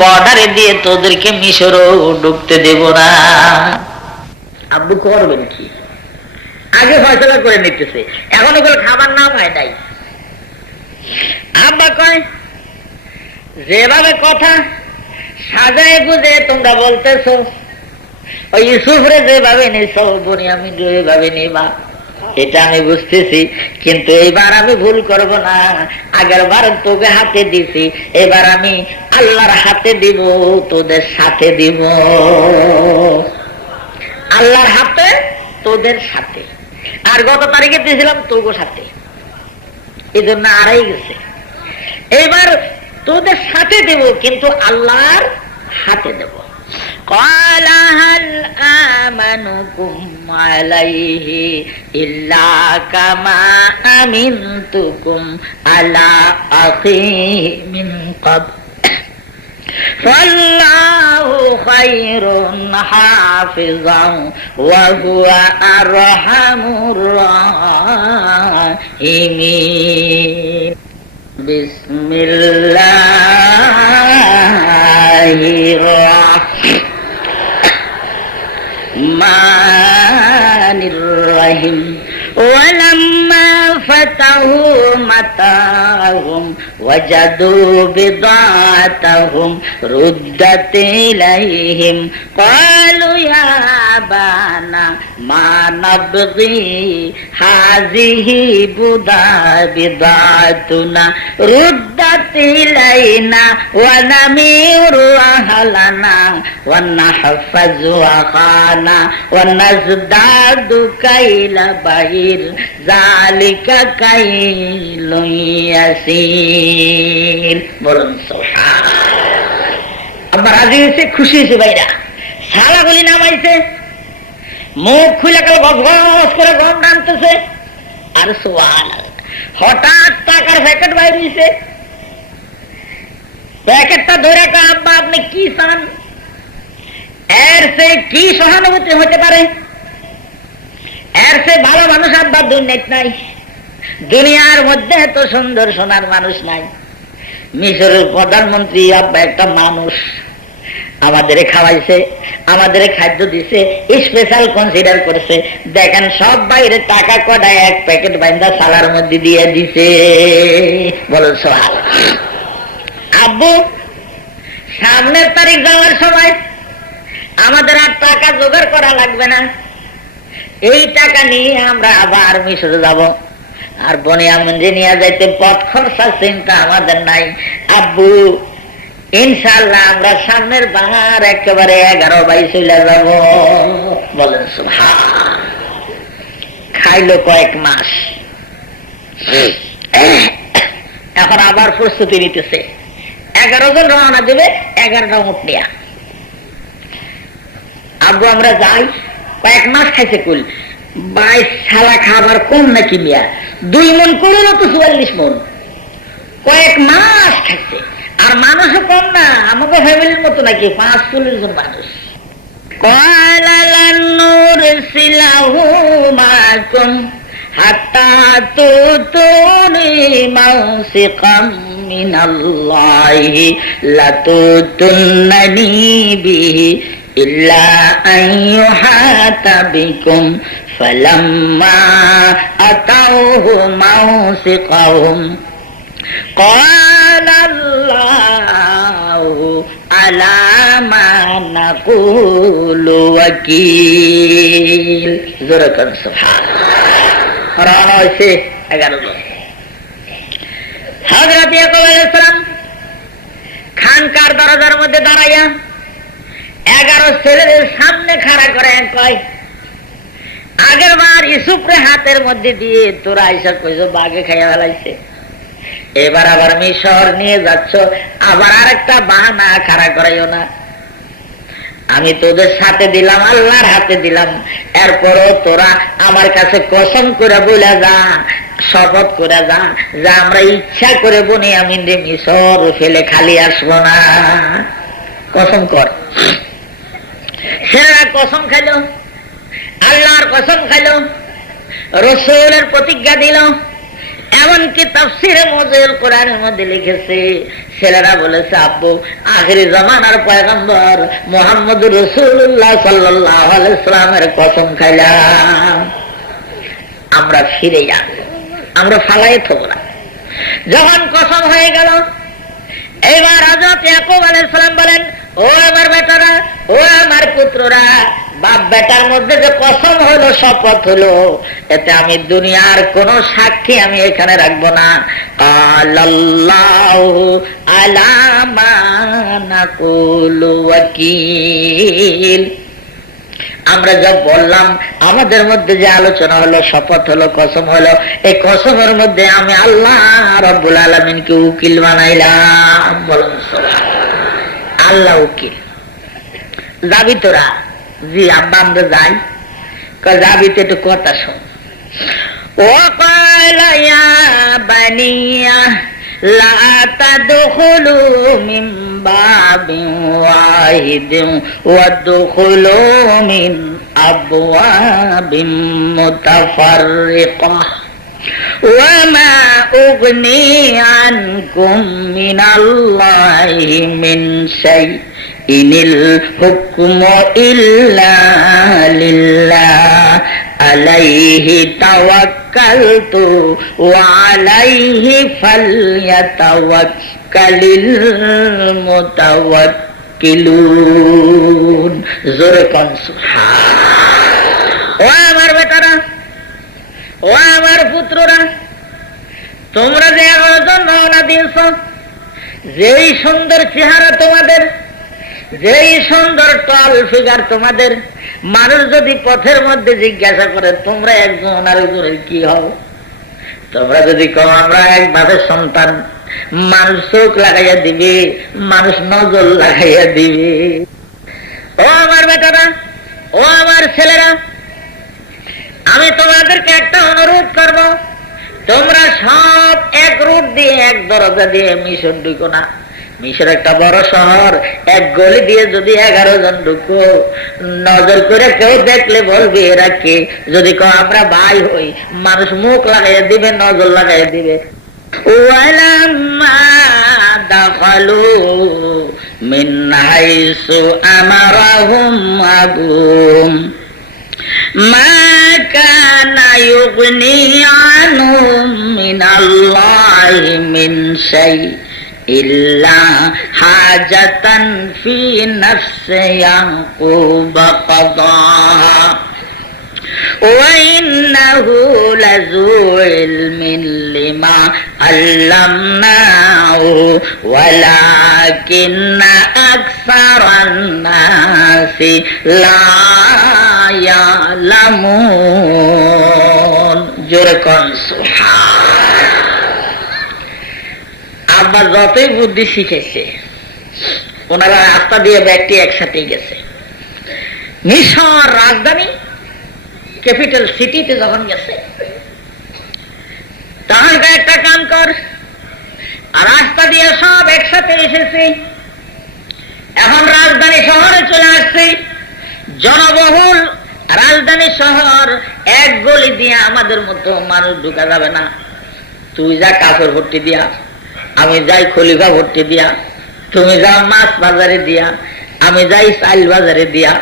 বর্ডারে দিয়ে তোদেরকে মিশরও ঢুকতে দেব না। আব্বু করবেন কি? আগে ফয়সলা করে নিতেছে, এখন ওগুলো খাবার নাম হয় নাই। আব্বা কয় যেভাবে কথা সাজায় বুঝে তোমরা বলতেছো, ওই ইউসুফরে যেভাবে নিছো বনিয়ামিন যেভাবে নিবা, এটা আমি বুঝতেছি, কিন্তু এইবার আমি ভুল করব না। আগের বার তোকে হাতে দিছি, এবার আমি আল্লাহর হাতে দিব, তোদের সাথে দিব। আল্লাহর হাতে, তোদের সাথে। আর গত তারিখে দিয়েছিলাম তোগো সাথে, এই জন্য আড়াই গেছে। এবার তোদের সাথে দেব, কিন্তু আল্লাহর হাতে দেব। قال هل آمنكم عليه إلا كما أمنتكم على أخيه من قبل فالله خير حافظا وهو أرحم الراحمين بسم الله الرحمن الرحيم ولما فتحوا متاعهم وجدوا بضاعتهم ردت إليهم قالوا يا أبانا ما نبغي هذه بضاعتنا ردت إلينا ونمير أهلنا ونحفظ أخانا ونزداد كيل بعير ذلك كيل يسير। বলুন সুবহানাল্লাহ। আব্বা রাজি হয়েছে, খুশি হয়েছে। ভাইরা শালাগুলি নামাইছে, মুখ খুলে গেল, গজ গজ করে গম নামতেছে। আর সুবহানাল্লাহ, হঠাৎ টাকার প্যাকেট বাইরে হয়েছে। প্যাকেটটা ধরে আব্বা আপনি কি চান? এর সে কি সহানুভূতি হতে পারে? এর সে ভালো মানুষ আব্বা দুনিয়াতে নাই, দুনিয়ার মধ্যে এত সুন্দর সোনার মানুষ নাই। মিশরের প্রধানমন্ত্রী আব্বা একটা মানুষ, আমাদের খাওয়াইছে, আমাদের খাদ্য দিছে, স্পেশাল কনসিডার করেছে। দেখেন সব বাইরে টাকা কডায় এক প্যাকেট বাইন্দা সালার মধ্যে দিয়ে দিছে। বলো সোহাল। আব্বু সামনের তারিখ যাওয়ার সময় আমাদের আর টাকা জোগাড় করা লাগবে না, এই টাকা নিয়ে আমরা আবার মিশর যাব। আর বনিয়ামিনকে নিয়ে যাইতে পথ খরচা চিন্তা আমাদের নাই। আব্বু ইনশাআল্লাহ আমরা সামনের বার একেবারে 11-22 চলে যাব। বলেন সুবহানাল্লাহ। খাইলো কয়েক মাস, এখন আবার প্রস্তুতি নিতেছে। 11 জন রওনা দেবে, 11টা উট নিয়া। আব্বু আমরা যাই। কয়েক মাস খাইছে কুল, 22 শালা খাবার কম নাকি মিয়া? 2 মন করলো তো 44 মন। কয়েক মাস খাইছে, আর মানুষও কম না, আমাকে ফ্যামিলির মতো নাকি 5-40 জন মানুষ। হাত্তা তুতুনি মাউসিকাম মিনাল্লাহি লাতুতুন্নানি বিহি ইল্লা আন ইউহাতা বিকুম ফালাম্মা আতাউহু মাউসিকাহুম قال الله على ما نقول وكيل ذكر سبحان رأسه 11 হযরত ইয়াকুব আলাইহিস সালাম খানকার দরজার মধ্যে দাঁড়াইয়া 11 ছেলেদের সামনে খাড়া করে কয়, আগের বার ইউসুফরে হাতের মধ্যে দিয়ে তোরা আইসা কইছো বাঘে খাইয়া ফেলাইছে, এবার আবার মিশর নিয়ে যাচ্ছ, আবার আরেকটা বাহানা খাড়া করাইও না। আমি তোদের সাথে দিলাম, আল্লাহর হাতে দিলাম, এরপরও তোরা আমার কাছে কসম করে বলে যা, শপথ করে যা যে আমরা ইচ্ছা করে বনি আমি মিশর ফেলে খালি আসবো না। কসম কর। সেরা কসম খাইল, আল্লাহর কসম খাইল, রাসূলের প্রতিজ্ঞা দিল। এমনকি তাফসীরে মুজাহিদ কোরআনের মধ্যে লিখেছে, ছেলেরা বলেছে আব্বু আখিরি জামানার পয়গম্বর মুহাম্মদুর রাসূলুল্লাহ সাল্লাল্লাহু আলাইহি সাল্লামের কসম খাইলাম আমরা ফিরে যাব, আমরা ফালাই থব না। যখন কসম হয়ে গেল, এবার হযরত ইয়াকুব আলাইহিস সালাম বলেন, ও আমার বেটারা, ও আমার পুত্ররা, বাপ বেটার মধ্যে যে কসম হলো, শপথ হলো, এতে আমি দুনিয়ার কোন সাক্ষী আমি এখানে রাখবো না। আল্লাহু আলা মা নাকুলু ওয়াকিল। আমরা যা বললাম, আমাদের মধ্যে যে আলোচনা হলো, শপথ হলো, কসম হলো, এই কসমের মধ্যে আমি আল্লাহ রাব্বুল আলামিনকে উকিল বানাইলাম। বলুন সুবহানাল্লাহ। আল্লাহ উকিল। যাবি তোরা? জি আব্বা আমরা যাই। যাবি তো একটু কথা শোন। وقال يا بني لا تدخلوا من باب واحد وادخلوا من أبواب متفرقة وما أغني عنكم من الله من شيء إن الحكم إلا لله عليه توكلت وعليه فليتوكل المتوكلون زرقا سبحان। ও আমার বেটারা, ও আমার পুত্ররা, তোমরা যে আয়োজন রওনা দিয়েছ, যেই সুন্দর চেহারা তোমাদের, যেই সুন্দর টল ফিগার তোমাদের, মানুষ যদি পথের মধ্যে জিজ্ঞাসা করে তোমরা একজন আরেকজনের কি হও, তোমরা যদি কও আমরা এক বাপের সন্তান, মানুষ চোখ লাগাইয়া দিবে, মানুষ নজর লাগাইয়া দিবে। ও আমার বেটারা, ও আমার ছেলেরা, আমি তোমাদেরকে একটা অনুরোধ করব, তোমরা সব এক রুট দিয়ে, এক দরজা দিয়ে মিশর ঢুকো না। মিশর একটা বড় শহর, এক গলি দিয়ে যদি 11 জন ঢুকো, নজর করে কেউ দেখলে বলবে এরা কে। যদি কেউ আমরা ভাই হই, মানুষ মুখ লাগাইয়া দিবে, নজর লাগাইয়া দিবে। ওয়ালাম্মা দাখালু মিন হাইসু আমারাহুম আবুহুম মা কানা ইউগনি আনহুম মিনাল্লাহি মিন শাই إلا حاجة في نفس يعقوب قضاها وإنه لذو علم لما علمناه ولكن أكثر الناس لا يعلمون جركن سبحان। আব্বা যতই বুদ্ধি শিখেছে, ওনারা রাস্তা দিয়ে ব্যক্তি একসাথে গেছে। মিশর রাজধানী, ক্যাপিটাল সিটিতে যখন গেছে, তখন একটা কাম কর, রাস্তা দিয়ে সব একসাথে এসেছে, এখন রাজধানী শহরে চলে আসছে, জনবহুল রাজধানী শহর, এক গলি দিয়ে আমাদের মতো মানুষ ঢুকা যাবে না। তুই যা কাপড় ভর্তি দিয়া আমি যাই খলিফা ভর্তি দিয়া, তুমি যাও মাছ বাজারে দিয়া, আমি যাই চাইল বাজারে দিয়া,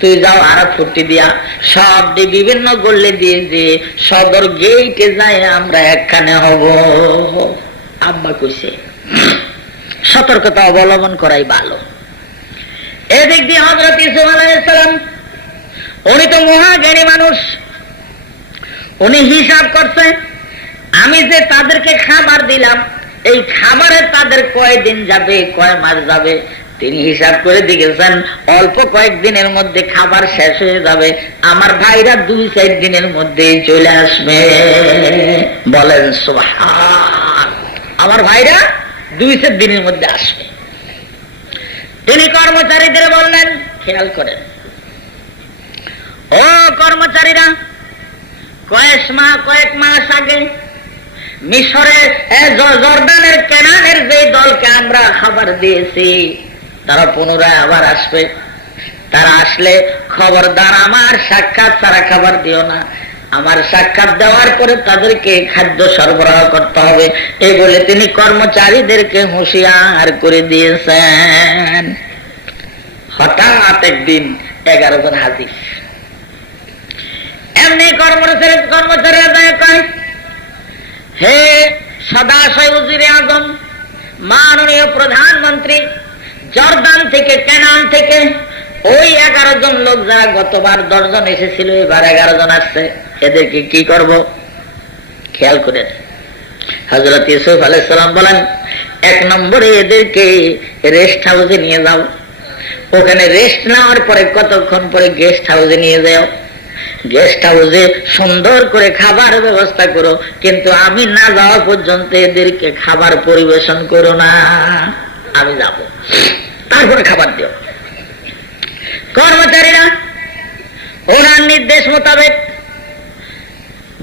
তুই যাও আড়ত ফুটি দিয়া, সব বিভিন্ন গল্লে দিয়ে দিয়ে সদর গেইটে যাই আমরা একখানে হব। আব্বা কইছে সতর্কতা অবলম্বন করাই ভালো। এদিক দিয়ে হযরত ইউসুফ আলাইহিস সালাম, উনি তো মহাজ্ঞানী মানুষ, উনি হিসাব করছে আমি যে তাদেরকে খাবার দিলাম এই খাবারে তাদের কয়দিন যাবে, কয় মাস যাবে। তিনি হিসাব করে দেখেছেন অল্প কয়েকদিনের মধ্যে খাবার শেষ হয়ে যাবে, আমার ভাইরা 2-4 দিনের মধ্যে চলে আসবে। বলেন সুবহান। আমার ভাইরা 2-4 দিনের মধ্যে আসবে। তিনি কর্মচারীদের বললেন, খেয়াল করেন ও কর্মচারীরা, কয়েক মাস আগে মিশরে জর্দানের কেনানের যে দলকে আমরা খাবার দিয়েছি তারা পুনরায় আবার আসবে। তারা আসলে খবরদার আমার সাক্ষাৎ ছাড়া খাবার দিও না, আমার সাক্ষাৎ দেওয়ার পরে তাদেরকে খাদ্য সরবরাহ করতে হবে। এই বলে তিনি কর্মচারীদেরকে হুঁশিয়ার করে দিয়েছেন। হঠাৎ একদিন 11 জন হাজির। এমনি কর্মচারীরা কয়, হে সদাশয় উজিরে আজম, মাননীয় প্রধানমন্ত্রী, জর্দান থেকে কেনান থেকে ওই 11 জন লোক যারা গতবার 10 জন এসেছিল এবার 11 জন আসছে, এদেরকে কি করব? খেয়াল করেন হযরত ইউসুফ আলাইহিস সালাম বলেন, 1 নম্বরে এদেরকে রেস্ট হাউসে নিয়ে যাও। ওখানে রেস্ট নেওয়ার পরে কতক্ষণ পরে গেস্ট হাউসে নিয়ে যাও। গেস্ট হাউসে সুন্দর করে খাবার ব্যবস্থা করো, কিন্তু আমি না যাওয়া পর্যন্ত এদেরকে খাবার পরিবেশন করো না। আমি যাব, তারপরে খাবার দিও। কর্মচারীরা ওনার নির্দেশ মোতাবেক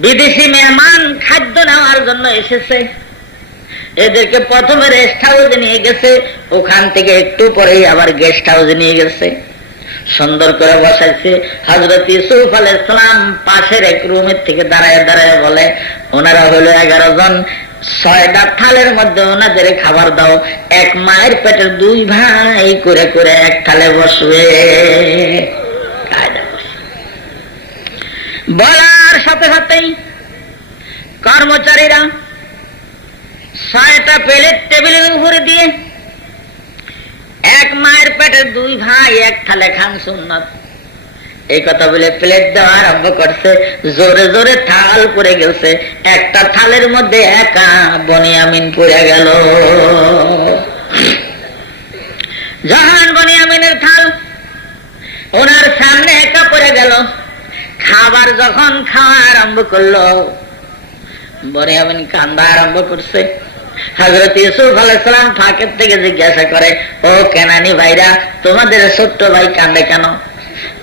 বিদেশি মেহমান খাদ্য নেওয়ার জন্য এসেছে, এদেরকে প্রথমে রেস্ট হাউসে নিয়ে গেছে, ওখান থেকে একটু পরেই আবার গেস্ট হাউসে নিয়ে গেছে। সুন্দর করে বসাইছে। হযরত ইউসুফ আলাইহিস সালাম পাশের এক রুমের থেকে দাঁড়ায় দাঁড়ায় বলে, ওনারা হলো 11 জন, 6টা থালের মধ্যে ওনাদের খাবার দাও। 1 মায়ের পেটের 2 ভাই করে করে এক থালে বসবে। বলার সাথে সাথেই কর্মচারীরা 6টা প্লেট টেবিলের উপরে দিয়ে 1 মায়ের পেটের 2 ভাই এক থালে খান সুন্নাত, এই কথা বলে প্লেট দেওয়া আরম্ভ করছে। জোরে জোরে থাল পড়ে গেছে, একটা থালের মধ্যে একা বনিয়ামিন পড়ে গেল। যখন বনিয়ামিনের থাল ওনার সামনে একা পড়ে গেল, খাবার যখন খাওয়া আরম্ভ করলো বনিয়ামিন কান্দা আরম্ভ করছে। হযরত ইউসুফ আলাইহিস সালাম ফাঁকের থেকে জিজ্ঞাসা করে, ও কেনানি ভাইরা, তোমাদের ছোট্ট ভাই কান্দে কেন?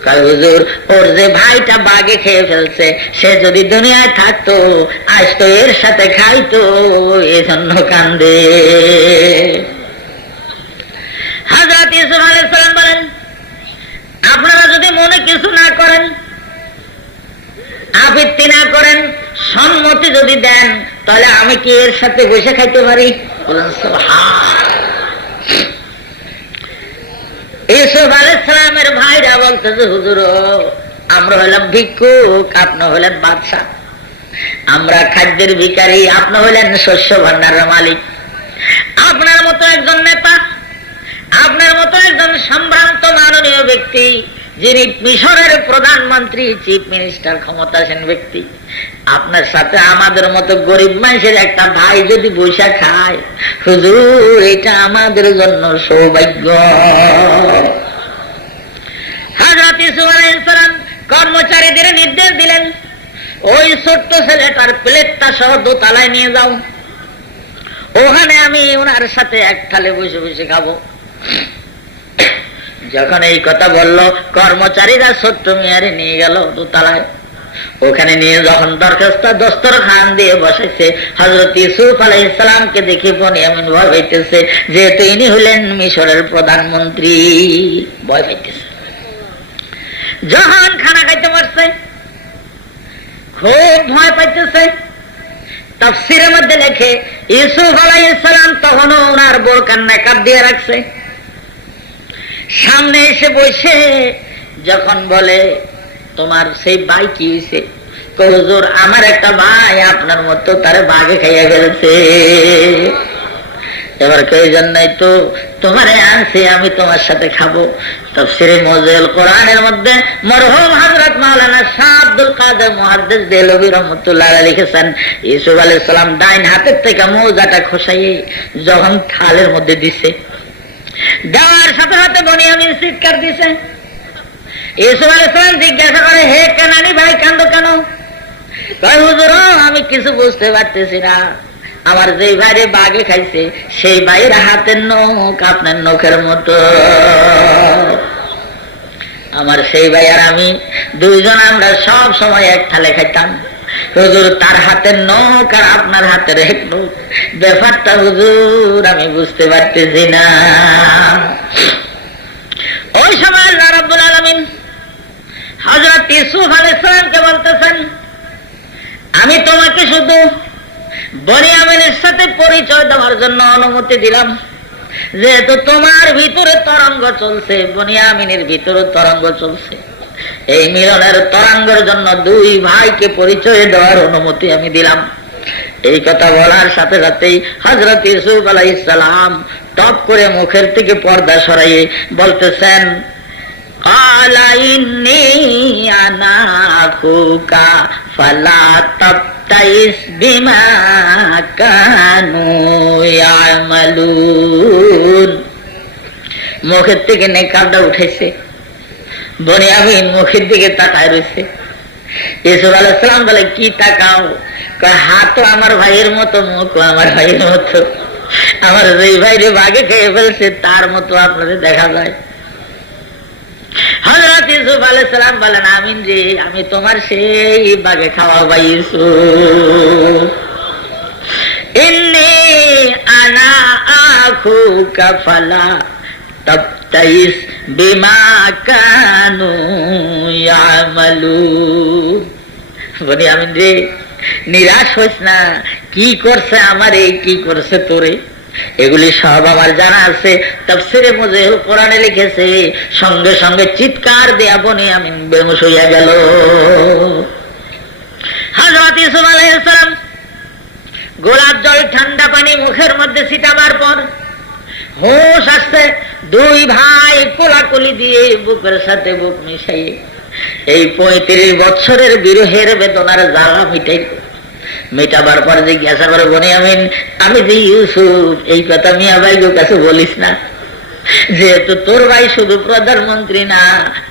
কয় হুজুর, ওর যে ভাইটা বাঘে খেয়ে ফেলছে, সে যদি দুনিয়ায় থাকতো আজ তো এর সাথে খাইতো, এজন্য কান্দে। হযরত ইউসুফ আলাইহিস সালাম বলেন, আপনারা যদি মনে কিছু না করেন, আপত্তি না করেন, সম্মতি যদি দেন, তাহলে আমি কি এর সাথে বসে খাইতে পারি? বলেন সুবহান। ইউসুফ আলাইহিস সালামের ভাইরা বলতেছে, হুজুর আমরা হলাম ভিক্ষুক, আপনি হলেন বাদশা, আমরা খাদ্যের ভিখারি, আপনি হলেন শস্য ভান্ডারের মালিক। আপনার মতো একজন নেতা, আপনার মতো একজন সম্ভ্রান্ত মাননীয় ব্যক্তি, যিনি মিশরের প্রধানমন্ত্রী, চিফ মিনিস্টার, ক্ষমতাসীন ব্যক্তি, আপনার সাথে আমাদের মতো গরিব মানুষের একটা ভাই যদি বৈশা খায়, হুজুর এটা আমাদের জন্য সৌভাগ্য। হযরত ইউসুফ আলাইহিস সালাম কর্মচারীদের নির্দেশ দিলেন, ওই ছোট্ট ছেলেটার প্লেটটা সহ দোতলায় নিয়ে যাও, ওখানে আমি ওনার সাথে এক থালে বসে বসে খাবো। যখন এই কথা বললো, কর্মচারীরা ছোট্ট মেয়ারে নিয়ে গেল দোতলায়। ওখানে নিয়ে যখন দস্তরখান দিয়ে বসেছে, হযরত ইউসুফ আলাইহিস সালামকে দেখে বনিয়ামিন ভয় পাইতেছে, যেহেতু ইনি হলেন মিশরের প্রধানমন্ত্রী, ভয় পাইতেছে। যখন খানা খাইতে পারছে, খুব ভয় পাইতেছে। তাফসীরের মধ্যে লেখে ইউসুফ আলাইহিস সালাম তখনও ওনার বোরকার নেকাব দিয়ে রাখছে। সামনে এসে বসে যখন বলে তোমার সেই ভাই কি হয়েছে, হুজুর আমার একটা ভাই আপনার মতো তারে বাঘে খাইয়া ফেলেছে, এবার কে জন্যই তো তোমারে আনছি আমি তোমার সাথে খাবো। তাফসীরে মুজাহিদুল কোরআনের মধ্যে মরহুম হযরত মাওলানা শাহ আব্দুল কাদের মুহাদ্দিস দেহলভী রাহমাতুল্লাহ আলাইহি লিখেছেন, ইউসুফ আলাইহিস সালাম ডাইন হাতের থেকে মোজাটা খসাইয়ে যখন থালের মধ্যে দিছে, দেওয়ার সাথে সাথে বনিয়ামিন চিৎকার দিছে। ইউসুফ আলাইহিস সালাম জিজ্ঞাসা করে, হে কেনানি ভাই কান্দো কেন? কয় হুজুর আমি কিছু বুঝতে পারতেছি না, আমার যে ভাইরে বাঘে খাইছে সেই ভাইয়ের হাতের নখ আপনার নখের মতো, আমার সেই ভাই আর আমি দুইজন আমরা সব সময় এক থালে খাইতাম, হুজুর তার হাতের নখ আর আপনার হাতের এক নখ, ব্যাপারটা হুজুর আমি বুঝতে পারতেছি না। ওই সময় আল্লাহ রাব্বুল আলামিন হযরত ইউসুফ আলাইহিস সালামকে বলতেছেন, আমি তোমাকে শুধু বনিয়ামিনের সাথে পরিচয় দেওয়ার জন্য অনুমতি দিলাম, যেহেতু তোমার ভিতরে তরঙ্গ চলছে, বনিয়ামিনের ভিতরে তরঙ্গ চলছে, এই মিলনের তরঙ্গের জন্য দুই ভাইকে পরিচয় দেওয়ার অনুমতি আমি দিলাম। এই কথা বলার সাথে সাথেই হযরত ইউসুফ আলাইহিস সালাম টপ করে মুখের থেকে পর্দা সরাইয়ে বলতেছেন, ক্বালা ইন্নী আনা আখুকা ফালা তাবতাইস বিমা কানু ইয়ামালুন। মুখের থেকে নেকাবটা উঠেছে, বনিয়ামিন মুখের দিকে তাকায় রয়েছে। ইউসুফ আলাইহিস সালাম বলে, কি তাকাও? হাত আমার ভাইয়ের মতো, মুখ আমার ভাইয়ের মতো, আমার যেই ভাইরে বাঘে খেয়ে ফেলছে তার মতো আপনাদের দেখা যায়। হযরত ইউসুফ আলাইহিস সালাম বলেন, আমিন রে, আমি তোমার সেই বাঘে খাওয়া ভাই ইউসুফ। ইন্নী আনা আখুকা ফালা তাবতাইস বিমা কানু ইয়ামালুন। বলি আমিন রে, নিরাশ হইস না, কি করছে আমারে, কি করছে তোরে, এগুলি সব আমার জানা আছে। তাফসীরে মুজাহিদুল কোরআনে লিখেছে, সঙ্গে সঙ্গে চিৎকার দেয়া বনিয়ামিন বেহুশ হইয়া গেল। হযরত ইউসুফ আলাইহিস সালাম গোলাপ জল ঠান্ডা পানি মুখের মধ্যে ছিটাবার পর হুঁশ আসছে, দুই ভাই কোলাকুলি দিয়ে বুকের সাথে বুক মিশাইয়ে এই 35 বছরের বিরহের বেদনার জ্বালা মেটাবার পর জিজ্ঞাসা করে, বনিয়ামিন আমি যে ইউসুফ, এই কথা মিয়া ভাই কাছে বলিস না, যেহেতু তোর ভাই শুধু প্রধানমন্ত্রী না,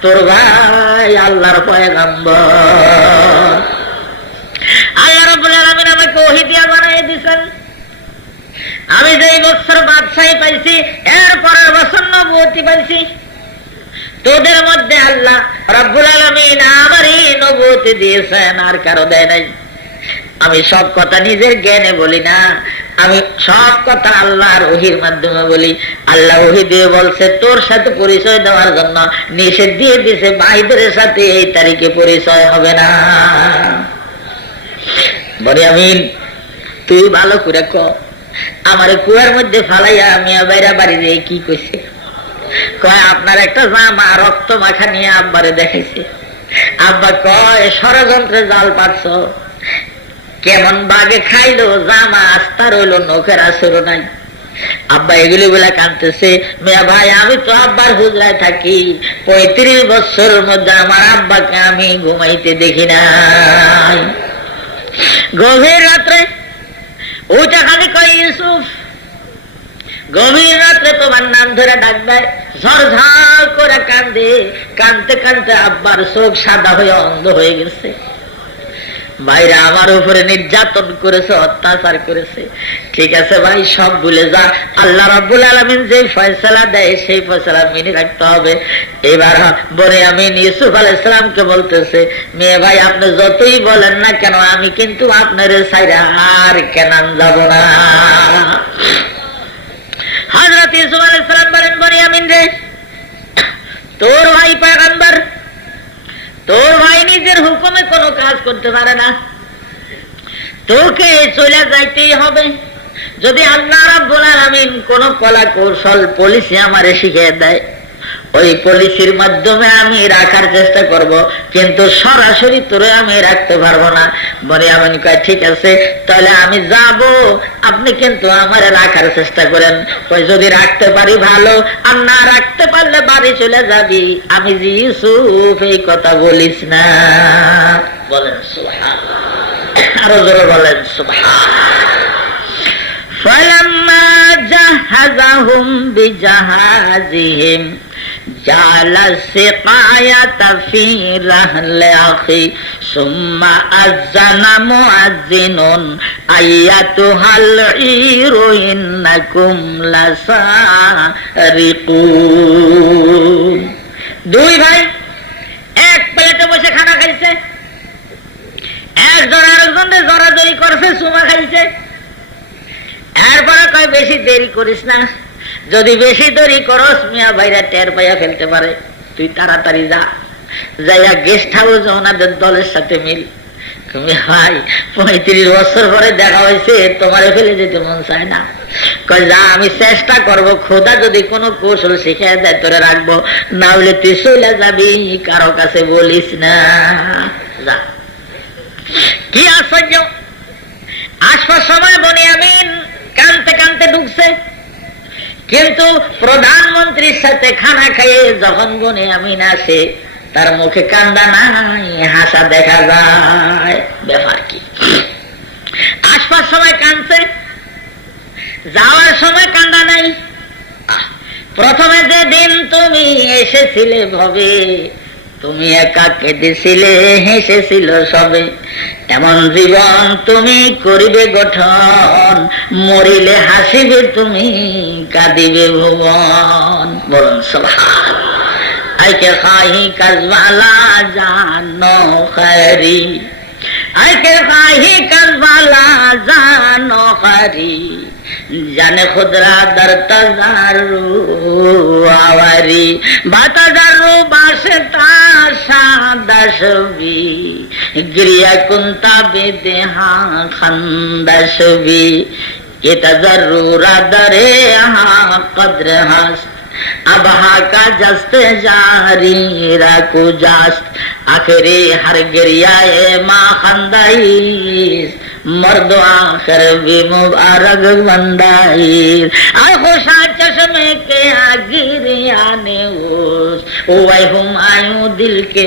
তোর ভাই আল্লাহর পয়গম্বর। আল্লাহ রাব্বুল আলামিন আমাকে ওহী দিয়া বানাই দিয়েছেন, আমি যেই বছর বাদশাহী পাইছি এর পরের বছর নবুয়তি পাইছি, তোদের মধ্যে আল্লাহ রাব্বুল আলামিন আমারই নবুয়তি দিয়েছেন, আর কারো দেয় নাই। আমি সব কথা নিজের জ্ঞানে বলি না, আমি সব কথা আল্লাহর ওহীর মাধ্যমে বলি। আল্লাহ ওহী দিয়ে বলছে তোর সাথে পরিচয় দেওয়ার জন্য নিষেধ দিয়ে দিছে, ভাইদের সাথে এই তারিখে পরিচয় হবে না। বনিয়ামিন তুই ভালো করে ক, আমার কুয়ার মধ্যে ফালাইয়া মিয়া বাইরা বাড়ি দিয়ে কি কইছে? কয় আপনার একটা জামা রক্ত মাখা নিয়ে আব্বারে দেখাইছে। আব্বা কয় ষড়যন্ত্রে জাল পাচ্ছ, কেমন বাগে খাইলো, জামা আস্থা রইল, নখের আসর নাই। আব্বা এগুলি বলে কাঁদতেছে। মেয়া ভাই আমি তো আব্বার হুজরায় থাকি, 35 বছরের মধ্যে আমার আব্বাকে আমি ঘুমাইতে দেখি নাই। গভীর রাত্রে ওইটা খালি কয় ইউসুফ, গভীর রাত্রে তোমার নাম ধরে ডাক দেয়, ঝরঝর করে কান্দে, কানতে কানতে আব্বার চোখ সাদা হয়ে অন্ধ হয়ে গেছে। ভাইরা আমার উপরে নির্যাতন করেছে, অত্যাচার করেছে, ঠিক আছে ভাই সব ভুলে যা, আল্লাহ রাব্বুল আলামিন যে ফয়সালা দেয় সেই ফয়সালা মেনে রাখতে হবে। এবার বনিয়ামিন ইউসুফ আলাইহিস সালামকে বলতেছে, মেয়ে ভাই আপনি যতই বলেন না কেন, আমি কিন্তু আপনার ছাইরা আর কেন যাব না। হযরত ইউসুফ আলাইহিস সালাম বলেন, বনিয়ামিন রে, তোর ভাই পয়গম্বর, তোর ভাই নিজের হুকুমে কোনো কাজ করতে পারে না, তোকে চলে যাইতেই হবে। যদি আল্লাহ রাব্বুল আলামিন কোন কলা কৌশল পলিসি আমারে শিখিয়ে দেয়, ওই পলিসির মাধ্যমে আমি রাখার চেষ্টা করব, কিন্তু সরাসরি তোরে আমি রাখতে পারবো না। বলে আমি কয় ঠিক আছে, তাহলে আমি যাব, আপনি কিন্তু আমার রাখার চেষ্টা করেন। যদি রাখতে পারি ভালো, আর না রাখতে পারলে বাড়ি চলে যাবি। আমি যে ইউসুফ এই কথা বলিস না। বলেন সুবহানাল্লাহ, আরো জোরে বলেন সুবহানাল্লাহ। فَلَمَّا جَهَّزَهُمْ بِجَهَازِهِمْ جَعَلَ السِّقَايَةَ فِي رَحْلِ أَخِيهِ ثُمَّ أَذَّنَ مُؤَذِّنٌ أَيَّتُهَا الْعِيرُ إِنَّكُمْ لَسَارِقُونَ। দুই ভাই এক প্লেটে বসে খানা খাইছে, একজন আরেকজনের জড়াজড়ি করছে, চুমা খাইছে। এরপরে কয় বেশি দেরি করিস না, যদি বেশি দেরি করস মিয়া ভাইরা টের পাইয়া ফেলতে পারে। তুই তাড়াতাড়ি যা, যাইয়া গেস্ট হাউস ওনাদের দলের সাথে মিল। তুমি ভাই 35 বছর পরে দেখা হয়েছে, তোমারে ফেলে যেতে মন চায় না। কয় যা, আমি চেষ্টা করব, খোদা যদি কোনো কৌশল শিখিয়ে দেয় তোরে রাখবো, না হলে তুই চলে যাবি, কারো কাছে বলিস না। যা। কি আশ্চর্য, আসবার সময় বনিয়ামিন কানতে কানতে ঢুকছে, কিন্তু প্রধানমন্ত্রীর সাথে খানা খাইয়ে যখন বনিয়ামিন আসে, তার মুখে কান্দা নাই, হাসা দেখা যায়। ব্যাপার কি? আসবার সময় কানছে, যাওয়ার সময় কান্দা নাই। প্রথমে যে দিন তুমি এসেছিলে ভবে, তুমি একা কেঁদেছিলে, হেসেছিল সবে। এমন জীবন তুমি করিবে গঠন, মরিলে হাসিবে তুমি, কাঁদিবে ভুবন। বলুন সুবহানাল্লাহ। আইকে খাহি কাজবালা জানো খারি, আইকে খাহি কাজবালা জানো খারি, জানে খুদরা দর তাজারু আওয়ারি, বাতাজারু বাসতা সাদাশবি, গিরিয়া কুন্তা বেদেহা খান্দাশবি, কে তাজারু রাদরে হা কদরে হাস, আবহা কা জস্তে জারি রাকু জাস্ত, আখেরে হর গিরিয়ায়ে মা খান্দাইস, मर्द आखिर भी मुबारक बंदाइर, खुशा चश्मे के गिरियाने उस, ওয়াই হুমায়ু দিল কে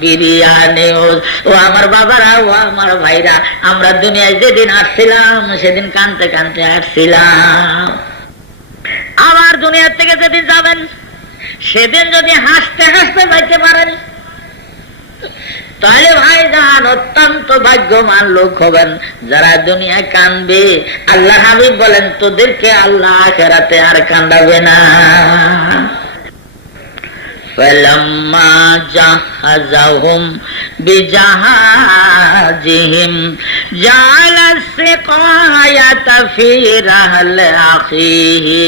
বিরিয়ানে ওস। ও আমার বাবারা, ও আমার ভাইরা, আমরা দুনিয়ায় যেদিন আসছিলাম সেদিন কানতে কানতে আসছিলাম। আবার দুনিয়া থেকে যেদিন যাবেন সেদিন যদি হাসতে হাসতে যাইতে পারেন, তাহলে ভাইজান অত্যন্ত ভাগ্যবান লোক হবেন যারা দুনিয়ায় কাঁদবে। আল্লাহ হাবিব বলেন, তোদেরকে আল্লাহ আখিরাতে আর কাঁদাবে না। ফালাম্মা জাহাযাহুম বিজাহাজিহিম জাআলা সিকায়াতা ফি রাহলি আখিহি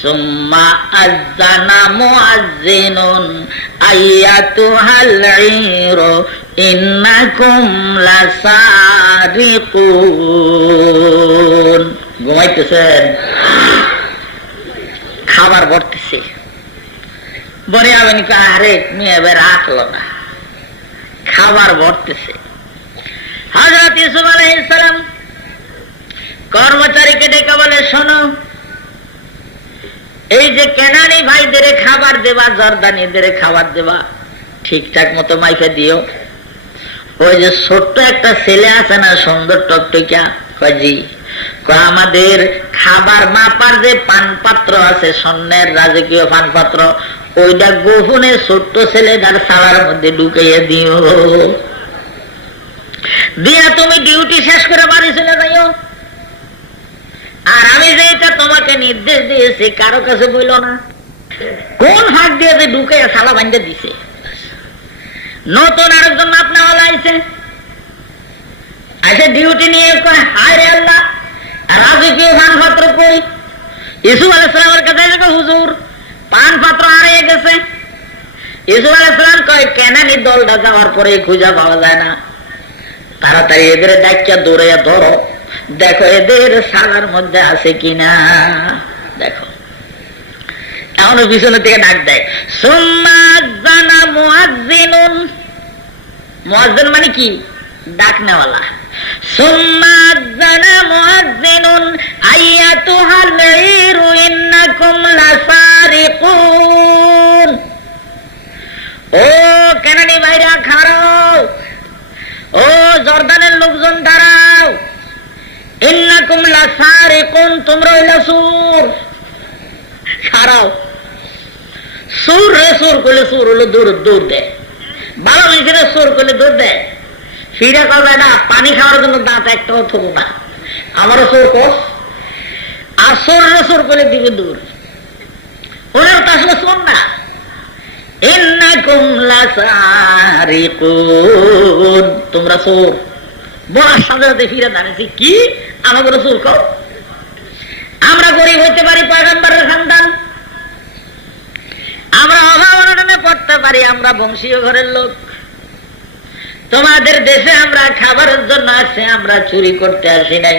সুম্মা আযানা মুআজ্জিনুন আইয়াতুহাল ঈরু ইন্নাকুম লাসারিকুন। ঘুমাইতেছেন? খাবার বর্তেছে, বলে আমি আরে মেয়ে এবার রাখলো না, খাবার বর্তেছে। হযরত ইউসুফ আলাইহিস সালাম কর্মচারীকে ডেকে বলে, শোনো, এই যে কেনানি ভাইদের খাবার দেবা, জর্দানিদের খাবার দেবা, ঠিকঠাক মতো মাইকে দিও। ওই যে ছোট্ট একটা ছেলে আছে না, সুন্দর টকটকা, কাজী, আমাদের খাবার মাপার যে পানপাত্র আছে, স্বর্ণের রাজকীয় পানপাত্র, ওইটা গোপনে ছোট্ট ছেলেটার সালার মধ্যে ঢুকাইয়া দিও, দিয়া তুমি ডিউটি শেষ করে বাড়ি চলে যাইও। আর আমি যে এটা তোমাকে নির্দেশ দিয়েছি কারো কাছে বইল না। কোন হাত দিয়ে যে ঢুকাইয়া সালা বান্ধে দিছে। নতুন আরেকজন মাপনাওয়ালা আইছে, আইসে ডিউটি নিয়ে কয়, হায় রে আল্লাহ, রাজকীয় পানপাত্র কই? ইউসুফ আলাইহিস সালামের কাছে হুজুর পানপাত্র হারিয়ে গেছে। ইউসুফ আলাইহিস সালাম কয়, কেনানি দলটা যাওয়ার পরে খুঁজে পাওয়া যায় না, তার তাড়াতাড়ি এদের ডাকিয়া দৌড়াইয়া ধরো, দেখো এদের সালার মধ্যে আছে কিনা, দেখো। এখনো পিছনের থেকে ডাক দেয়, সুম্মা আযানা মুআজ্জিনুন, মুআজ্জিন মানে কি? ডাক নেওয়ালা। সুম্মা আযানা মুআজ্জিনুন আইয়াতুহাল ঈরু ইন্নাকুম লাসারিকুন। ও কেনানি ভাইরা খাড়াও, ও জর্দানের লোকজন দাঁড়াও, ইন্নাকুম লাসারিকুন, তোমরা হইলা চোর। খাড়াও। সুর রে সুর করলে সুর হলো দৌড় দেয়, ভালো মানুষেরা সুর করলে দৌড় দেয়। ফিরে করবে না, পানি খাওয়ার জন্য দাঁত একটাও থবো না, আমারও সুর কর। আর সুর রে সুর করলে দিবে দূর, ওনার তো আসলে সুর না। ইন্নাকুম লাসারিকুন, তোমরা চোর। বলার সাথে সাথে ফিরে দাঁড়িয়েছি, কি আমাদের চোর কর? আমরা গরিব হইতে পারি, পয়গম্বরের সন্তান, আমরা অভাব অনটনে পড়তে পারি, আমরা বংশীয় ঘরের লোক। তোমাদের দেশে আমরা খাবারের জন্য আসছি, আমরা চুরি করতে আসি নাই।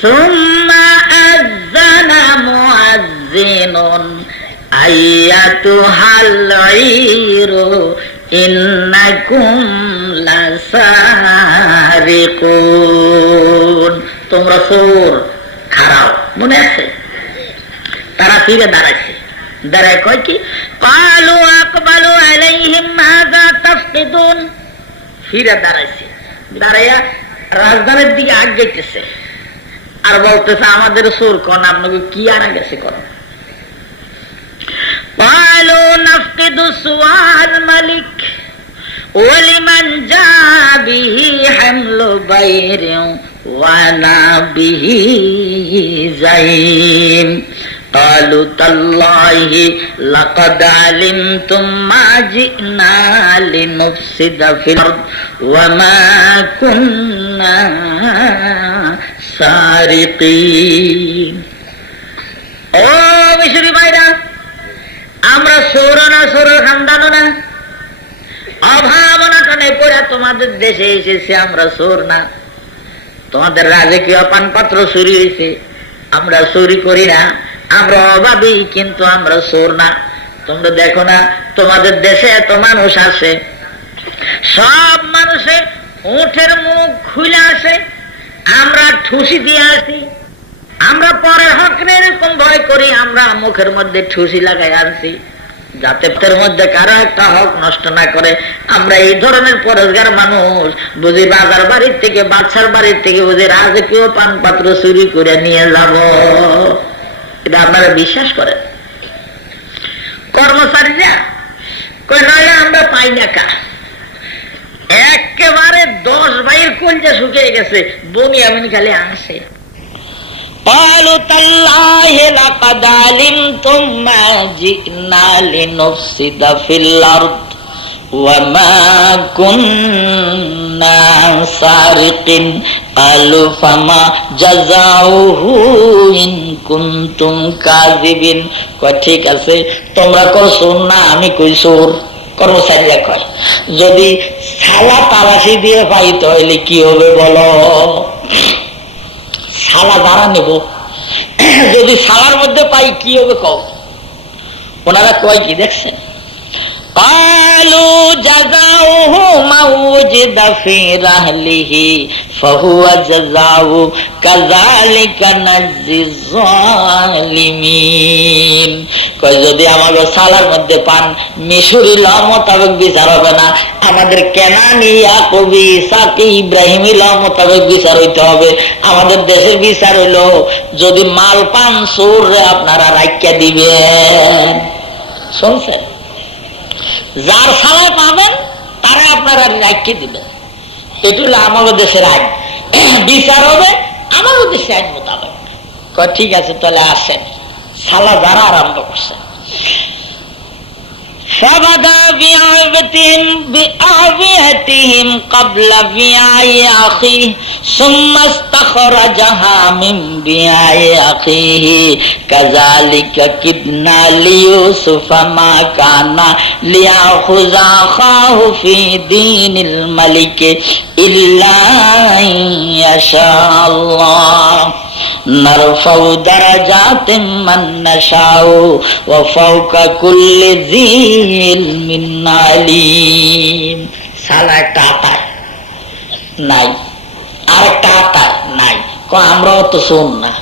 সুম্মা আযানা মুআজ্জিনুন আইয়াতুহাল ঈরু ইন্নাকুম লাসারিকুন, তোমরা চোর। খারাপ মনে আছে? তারা ফিরে দাঁড়াইছে, দাঁড়ায় কয় কি? ক্বালু আকবালু আলাইহিম মাযা তাফকিদুন। ফিরে দাঁড়াইছে, দাঁড়াইয়া রাজধানীর দিকে আগাইতেছে আর বলতেছে, আমাদের চোর কোন, আপনাকে কি আনা গেছে কোন? ক্বালু নাফকিদু সুআল মালিক ওয়ালিমান জা বিহি হামলু বাইরিন ওয়া না বিহি যাইম। قالوا تالله لقد علمتم ما جئنا لنفسد في الأرض وما كنا سارقين। ও মিশরি ভাইরা, আমরা চোর না, চোরের খানদান না, অভাব অনটনে পড়ে তোমাদের দেশে এসেছে, আমরা চোর না। তোমাদের রাজকীয় পানপাত্র চুরি হয়েছে, আমরা চুরি করি না, আমরা অভাবী, কিন্তু আমরা চোর না। তোমরা দেখো না তোমাদের দেশে এত মানুষ আছে, সব মানুষে উঠের মুখ খুলে আসে, আমরা ঠুসি দিয়ে আসি। আমরা পরের হক নিয়ে এরকম ভয় করি, আমরা মুখের মধ্যে ঠুসি লাগাই আনছি, যাতে এর মধ্যে কারো একটা হক নষ্ট না করে। আমরা এই ধরনের পরেশগার মানুষ, বুঝি বাজার বাড়ির থেকে, বাচ্চার বাড়ির থেকে বুঝি রাজকীয় পানপাত্র চুরি করে নিয়ে যাব, এটা আপনারা বিশ্বাস করেন? কর্মচারীরা কই নইলে আমরা পাই না কা। একেবারে 10 ভাইয়ের কলজা শুকিয়ে গেছে, বমি আমিন খালি আসে। قالوا تالله لقد علمتم ما جئنا لنفسد في الأرض وما كنا سارقين قالوا فما جزاؤه إن كنتم كاذبين। ঠিক আছে, তোমরা কও চোর না, আমি কই চোর। কর্মচারীরা কয়, যদি সালা তালাশি দিয়ে পাই তাহলে কি হবে বলো? সালা দ্বারা নেব, যদি সালার মধ্যে পাই কি হবে কও? ওনারা কয় কি দেখছেন? قالوا جزاؤه ما وجد في رحله فهو جزاؤه كذلك نجزي الظالمين। কয় যদি আমাদের সালার মধ্যে পান, মিশরি ল মোতাবেক বিচার হবে না, আমাদের কেনানি ইয়াকুবি ইসাকি ইব্রাহিমি ল মোতাবেক বিচার হইতে হবে। আমাদের দেশের বিচার হইল, যদি মাল পান চোর আপনারা রাখিয়া দিবেন। শুনছেন? যার সালায় পাবেন তারা আপনারা রাখিয়ে দিবেন। এটা হলো আমাদের দেশের আইন, বিচার হবে আমাদের দেশের আইন মোতাবেক। ঠিক আছে, তাহলে আসেন, সালা যারা আরম্ভ করছে। فبدا بأعويتهم قبل وعاء أخيه ثم استخرجها من وعاء أخيه كذلك كدنا ليوسف ما كان ليأخذ أخاه في دين الملك إلا أن يشاء الله نرفع درجات من نشاء وفوق كل ذي علم عليم সালা একটা আতার নাই আর একটা আতার নাই আমরাও তো শুন না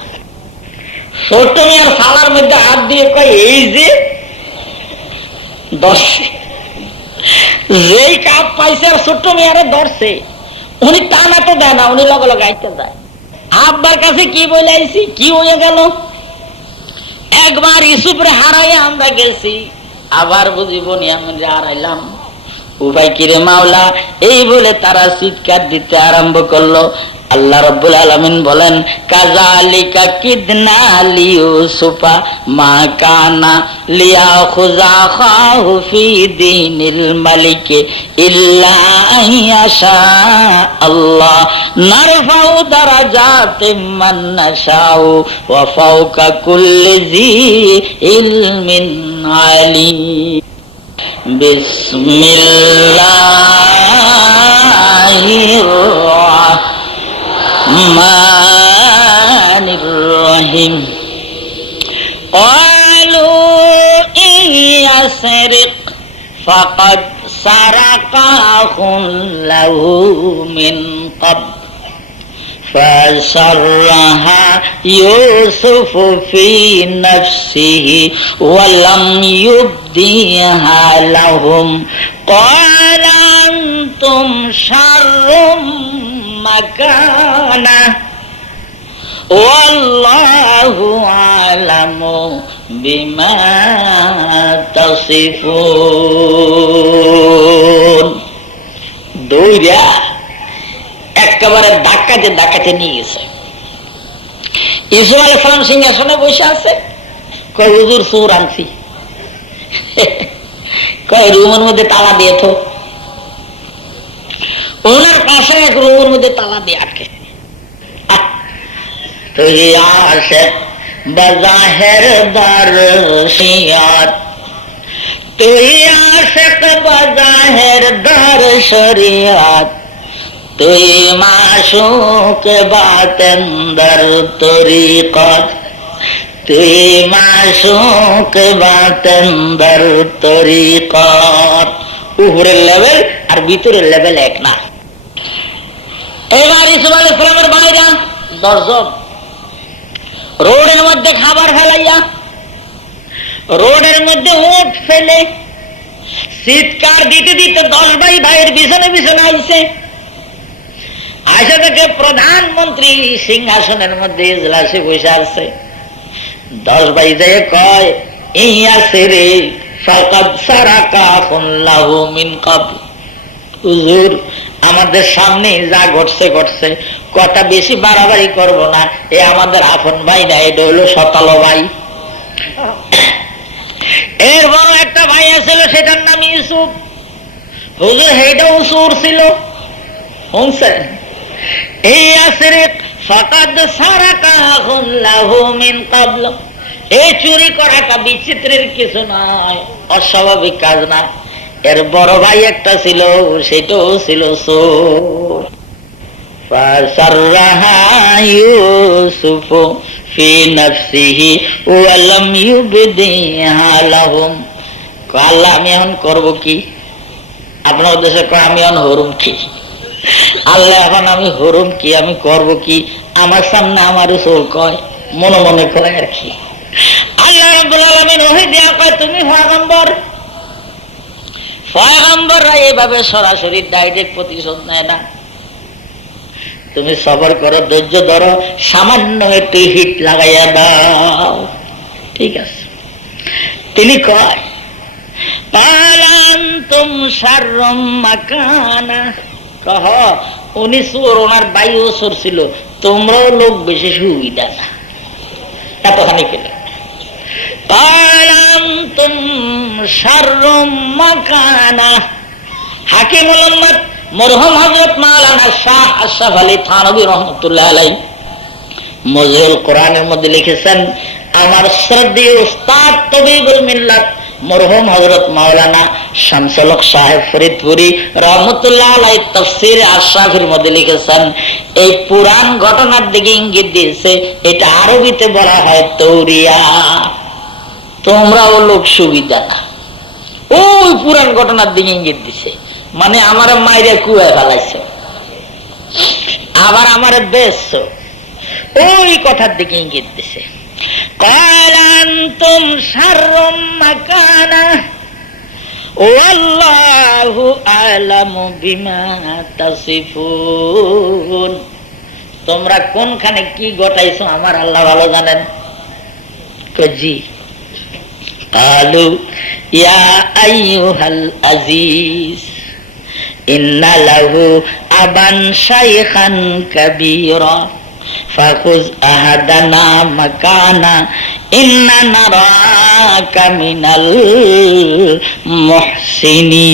ছোট মেয়ের সালার মধ্যে হাত দিয়ে কয় এই যে ধরছে যেই কাপ পাইছে আর ছোট্ট মেয়ারে ধরছে উনি টানা তো দেয় না উনি লগে লগে আইতে যায় আব্বার কাছে কি বলে আইছি কি হয়ে গেল একবার ইউসুফরে হারাইয়া আমরা গেছি আবার বুঝি বনিয়ামিনরে হারাইলাম উপায় কিরে মাওলা এই বলে তারা চিৎকার দিতে আরম্ভ করলো আল্লাহ রাব্বুল আলামিন বলেন কাযালিকা কিদনা লিইউসুফা মা কানা লিয়াখুযা খাহু ফি দীনিল মালিক ইল্লা আইয়াশা আল্লাহ নারফাউ দারাজাতিম মান নাশাউ ওয়া ফাওকা কুল্লি যী ইলমিন আলীম বিসমিল্লাহির الرحمن الرحيم قالوا إن يسرق فقد سرق أخ له من قبل فأسرها يوسف في نفسه ولم يبديها لهم قال أنتم شر مكانه والله أعلم بما تصفون দৌড়া একেবারে ধাক্কাতে নিয়ে গেছে ইউসুফ আলাইহিস সালাম সিংহাসনে বসে আছে কয় হুজুর চোর আনছি কয় রুমের মধ্যে তালা দিয়ে তো ওনার পাশে এক রুমের মধ্যে তালা দিয়ে আটকে তুই আসে বাজাহের দারশিয়াত তুই আসে বাজাহের দারশরিয়াত তুই মাশুক বাতেন্দর তরিকত তুই মাশুক বাতেন্দর তরিকত উপরের লেভেল আর ভিতরের লেভেল এক না এবার ইউসুফ আলাইহিস সালামের ভাইরা দর্শক রোডের মধ্যে খাবার ফেলাইয়া রোডের মধ্যে উট ফেলে চিৎকার দিতে দিতে 10 ভাইয়ের পিছনে পিছনে আইছে আইসা থেকে প্রধানমন্ত্রী সিংহাসনের মধ্যে ইজলাসে বসে আছে 10 ভাই যায় কয় ইয়া সেরে ফাকাদ সারাকা আল্লাহু মিন ক্বাবল হুজুর আমাদের সামনে যা ঘটছে ঘটছে কথা বেশি বাড়াবাড়ি করব না এ আমাদের আপন ভাই না এটা হলো শতালো ভাই এর বড় একটা ভাই আছিল সেটার নাম ইউসুফ হুজুর সেইটাও চোর ছিল শুনছেন এই আসরে ফাকাদ সারাকা আল্লাহু মিন ক্বাবল এই চুরি করাটা বিচিত্রের কিছু নয় অস্বাভাবিক কাজ না এর বড় ভাই একটা ছিল সেটাও ছিল চোর ফাসারহা ইউসুফ ফি নাফসিহি ওয়া লাম ইউবদিহা লাহুম আল্লাহ আমি এখন করব কি আপনার দেশে কয় আমি এখন হরুম কি আল্লাহ এখন আমি হরুম কি আমি করব কি আমার সামনে আমার চোর কয় মনে মনে কয় আর কি আল্লাহ রাব্বুল আলামিন ওহী দিয়া কয় তুমি পয়গম্বররা এইভাবে সরাসরি ডাইরেক্ট প্রতিশোধ নেয় না তুমি সবর করো ধৈর্য ধরো সামান্য একটু হিট লাগাইয়া দাও ঠিক আছে তিনি কয় পালান্তুম শাররুম মাকানা কহ উনি চোর ওনার বাইও চোর ছিল তোমরাও লোক বেশি সুবিধা না এতখানি পেল قال أنتم شر مكانا। হাকিমুল উম্মত মরহুম হযরত মাওলানা শাহ আশরাফ আলী থানভী রাহমাতুল্লাহ আলাইহি মজহুল কোরআনের মধ্যে লিখেছেন, আমার শ্রদ্ধেয় উস্তাদ তবিবুল মিল্লাত মরহুম হযরত মাওলানা শামসুল হক সাহেব ফরিদপুরি রাহমাতুল্লাহ আলাইহি তাফসীর আশরাফের মধ্যে লিখেছেন, এই পুরাণ ঘটনার দিকে ইঙ্গিত দিয়েছে। এটা আরবিতে বলা হয় তৌরিয়া। তোমরাও লোক সুবিধা না, ওই পুরাণ ঘটনার দিকে ইঙ্গিত দিছে, মানে আমার মাইরে কুয়া ফেলাইছো, আবার আমার বেশ ওই কথার দিকে ইঙ্গিত দিছে। قال أنتم شر مكانا والله أعلم بما تصفون। তোমরা কোনখানে কি ঘটাইছো আমার আল্লাহ ভালো জানেন। জি قالوا يا أيها العزيز إن له أبا شيخا كبيرا فخذ أحدنا مكانا إنا نراك من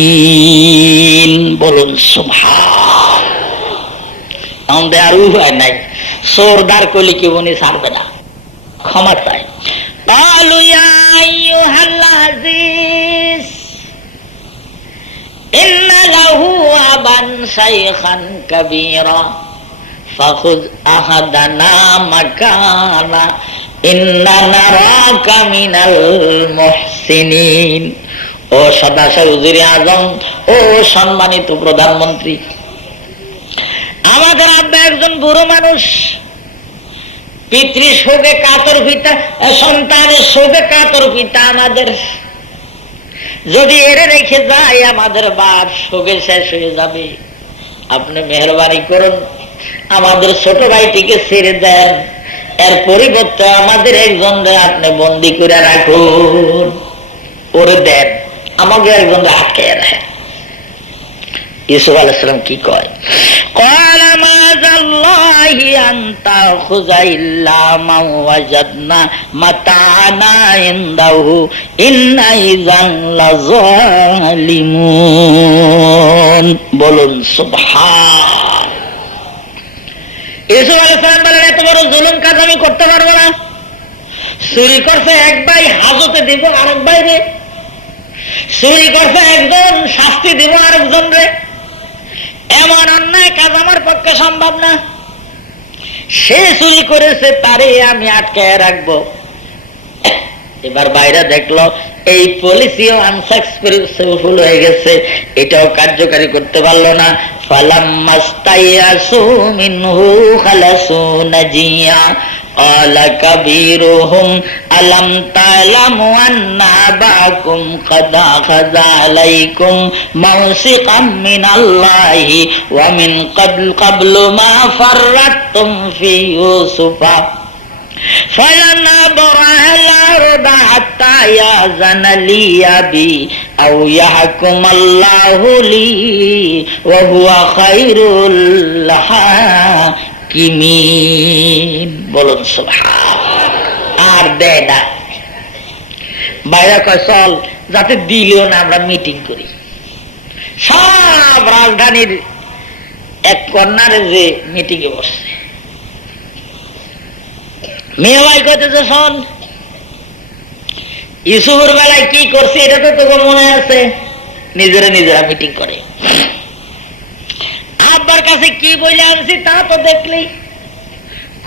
المحسنين। বলুন সুবহান। আমাদের আর উপায় নাই, সরদার কলি কি উনি ছাড়বে না, ক্ষমা চাই। قالوا يا أيها العزيز إن له أبا شيخا كبيرا فخذ أحدنا مكانا إنا نراك من المحسنين। ও সদাশয় উজিরে আজম, ও সম্মানিত প্রধানমন্ত্রী, আমাদের আব্বা একজন বুড়ো মানুষ, পিতৃ শোকে কাতর পিতা, সন্তানের শোকে কাতর পিতা আমাদের। যদি এরে রেখে যায় আমাদের বাপ শোকে শেষ হয়ে যাবে। আপনি মেহরবানি করুন, আমাদের ছোট ভাইটিকে ছেড়ে দেন, এর পরিবর্তে আমাদের একজনকে আপনি বন্দি করে রাখুন। ওরে দেন, আমাকে একজন আটকে রাখেন। ইউসুফ আলাইহিস সালাম কি কয়? قال معاذ الله أن تأخذ إلا ما وجدنا متاعنا عنده إنا إذا لظالمون। বলুন সুবহান। ইউসুফ আলাইহিস সালাম বলেন, এত বড় জুলুম কাজ আমি করতে পারবো না। চুরি করছে এক ভাই, হাজতে দিব আরেক ভাই রে। চুরি করছে একজন, শাস্তি দিব আরেকজন রে। এমন অন্যায় কাজ আমার পক্ষে সম্ভব না। সে চুরি করেছে, তারে আমি আটকে রাখবো। এবার বাইরে দেখলো এই পলিসিও আনসাকসেসফুল হয়ে গেছে, এটাও কার্যকারী করতে পারলো না। ফালাম্মাস্তাইয়াসু মিনহু খালাসু নাজিয়া قال كبيرهم ألم تعلموا أن أباكم قد أخذ عليكم موثقا من الله ومن قبل ما فرطتم في يوسف فلن أبرح الأرض حتى يأذن لي أبي أو يحكم الله لي وهو خير الحاكمين। বলুন সুবহান। আর দেয় না, বাইরে কয় চল, যাতে দিলেও না আমরা মিটিং করি। সব রাজধানীর এক কর্নারে যে মিটিং এ বসছে, মেয়ে ভাই কইতেছে শোন, ইউসুফের বেলায় কি করছে এটা তো তোকে মনে আছে। নিজেরা নিজেরা মিটিং করে, আব্বার কাছে কি বলে আনছি তা তো দেখলি,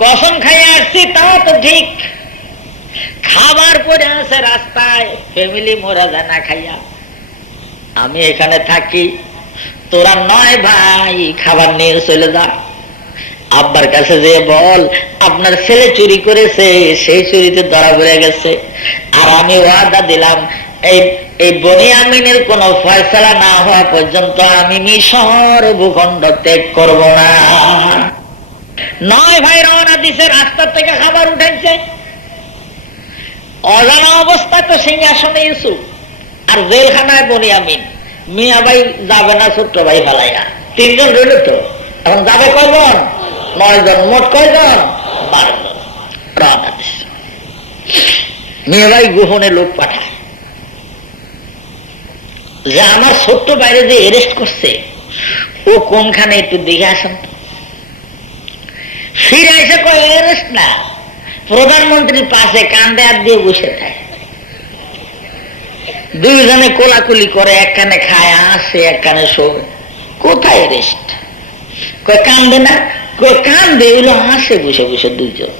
কসম খাইয়ে আসছি তা তো ঠিক, খাবার পরে আছে রাস্তায়, ফ্যামিলি মোরা যায় না খাইয়া। আমি এখানে থাকি, তোরা 9 ভাই খাবার নিয়ে চলে যা। আব্বার কাছে যে বল আপনার ছেলে চুরি করেছে, সেই চুরিতে ধরা পড়ে গেছে, আর আমি ওয়াদা দিলাম এই বনিয়ামিনের কোন ফয়সালা না হওয়া পর্যন্ত আমি মিশর ভূখণ্ড ত্যাগ করব না। 9 ভাই রওনা দিছে, রাস্তা থেকে খাবার উঠাইছে। অজানা অবস্থায় তো সিংহাসনে ইউসুফ, আর জেলখানায় বনিয়ামিন। মিয়া ভাই যাবে না ছোট্ট ভাই ফালাইয়া, 3 জন রইল তো। এখন যাবে কয়জন? 9 জন। মোট কয়জন? 12 জন রওনা দিছে। মেয়ে ভাই গোপনে লোক পাঠায় যে আমার ছোট্ট বাইরে যে অ্যারেস্ট করছে ও কোনখানে একটু দেখে আসেন। ফিরে এসে কয় অ্যারেস্ট না, প্রধানমন্ত্রীর পাশে কান্দে হাত দিয়ে বসে থাকে। দুইজনে কোলাকুলি করে, একখানে খায় আসে, একখানে শোয়। কোথায় অ্যারেস্ট? কয় কান্দে না, কয় কান্দে, এগুলো হাসে বসে বসে দুইজন।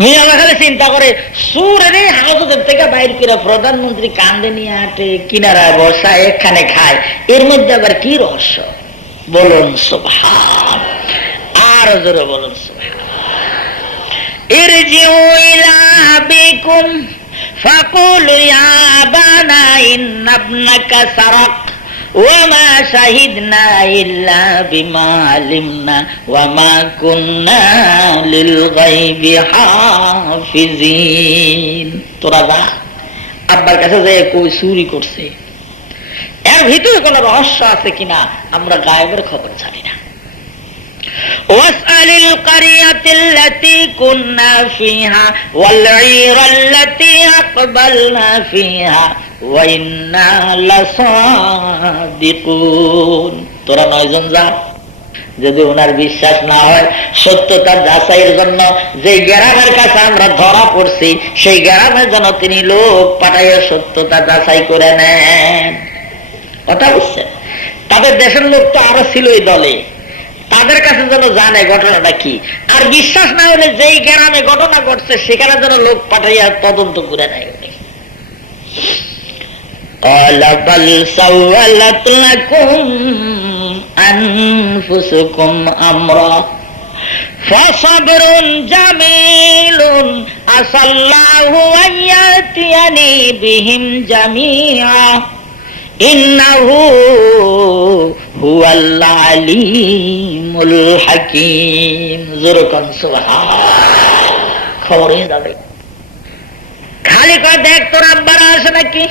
মিয়া খালি চিন্তা করে সুরের হাজতের থেকে বাইর করে প্রধানমন্ত্রী কান্দে নিয়ে হাঁটে, কিনারায় বসা, একখানে খায়, এর মধ্যে আবার কি রহস্য? বলুন সুবহান, আর জোরে বলুন সুবহান। ইরজিউ ইলা বিকুম ফাকুলু ইয়া আবানা ইন্না ইবনাকা সারাক ওয়ামা শাহিদনা ইল্লা বিমা আলিমনা ওয়ামা কুন্না লিল গায়বি হাফিজিন। তোরা যা আব্বার কাছে যে কই চুরি করছে, এর ভিতরে কোন রহস্য আছে কিনা আমরা গায়েবের খবর জানি না। ওয়াসআলিল ক্বারিয়াতিল্লাতী কুন্না ফিহা ওয়াল ঈরাল্লাতী আকবালনা ফিহা ওয়া ইন্না লাসাদিকুন। তোরা 9 জন যা, যদি ওনার বিশ্বাস না হয় সত্যতার যাচাইয়ের জন্য যে গ্রামের কাছে আমরা ধরা পড়ছি সেই গ্রামের জন্য তিনি লোক পাঠাইয়া সত্যতা যাচাই করে নেন। কথা বুঝছেন? তাদের দেশের লোক তো আরো ছিল এই দলে, তাদের কাছে যেন জানে ঘটনাটা কি। আর বিশ্বাস না হলে যেই গ্রামে ঘটনা ঘটছে সেখানে যেন লোক পাঠাইয়া তদন্ত করে নেয়। বল সাওয়ালাত লাকুম আনফুসুকুম আমরা ফাসাবরুন জামিলুন আসাল্লাহু আয়াতিয়ানি বিহিম জামিআ ইন্নাহু হুয়াল আলিমুল হাকিম। জোরকান সুবহান। খবর হয়ে যাবে। খালি কয় দেখ তোর আব্বারা আসে নাকি।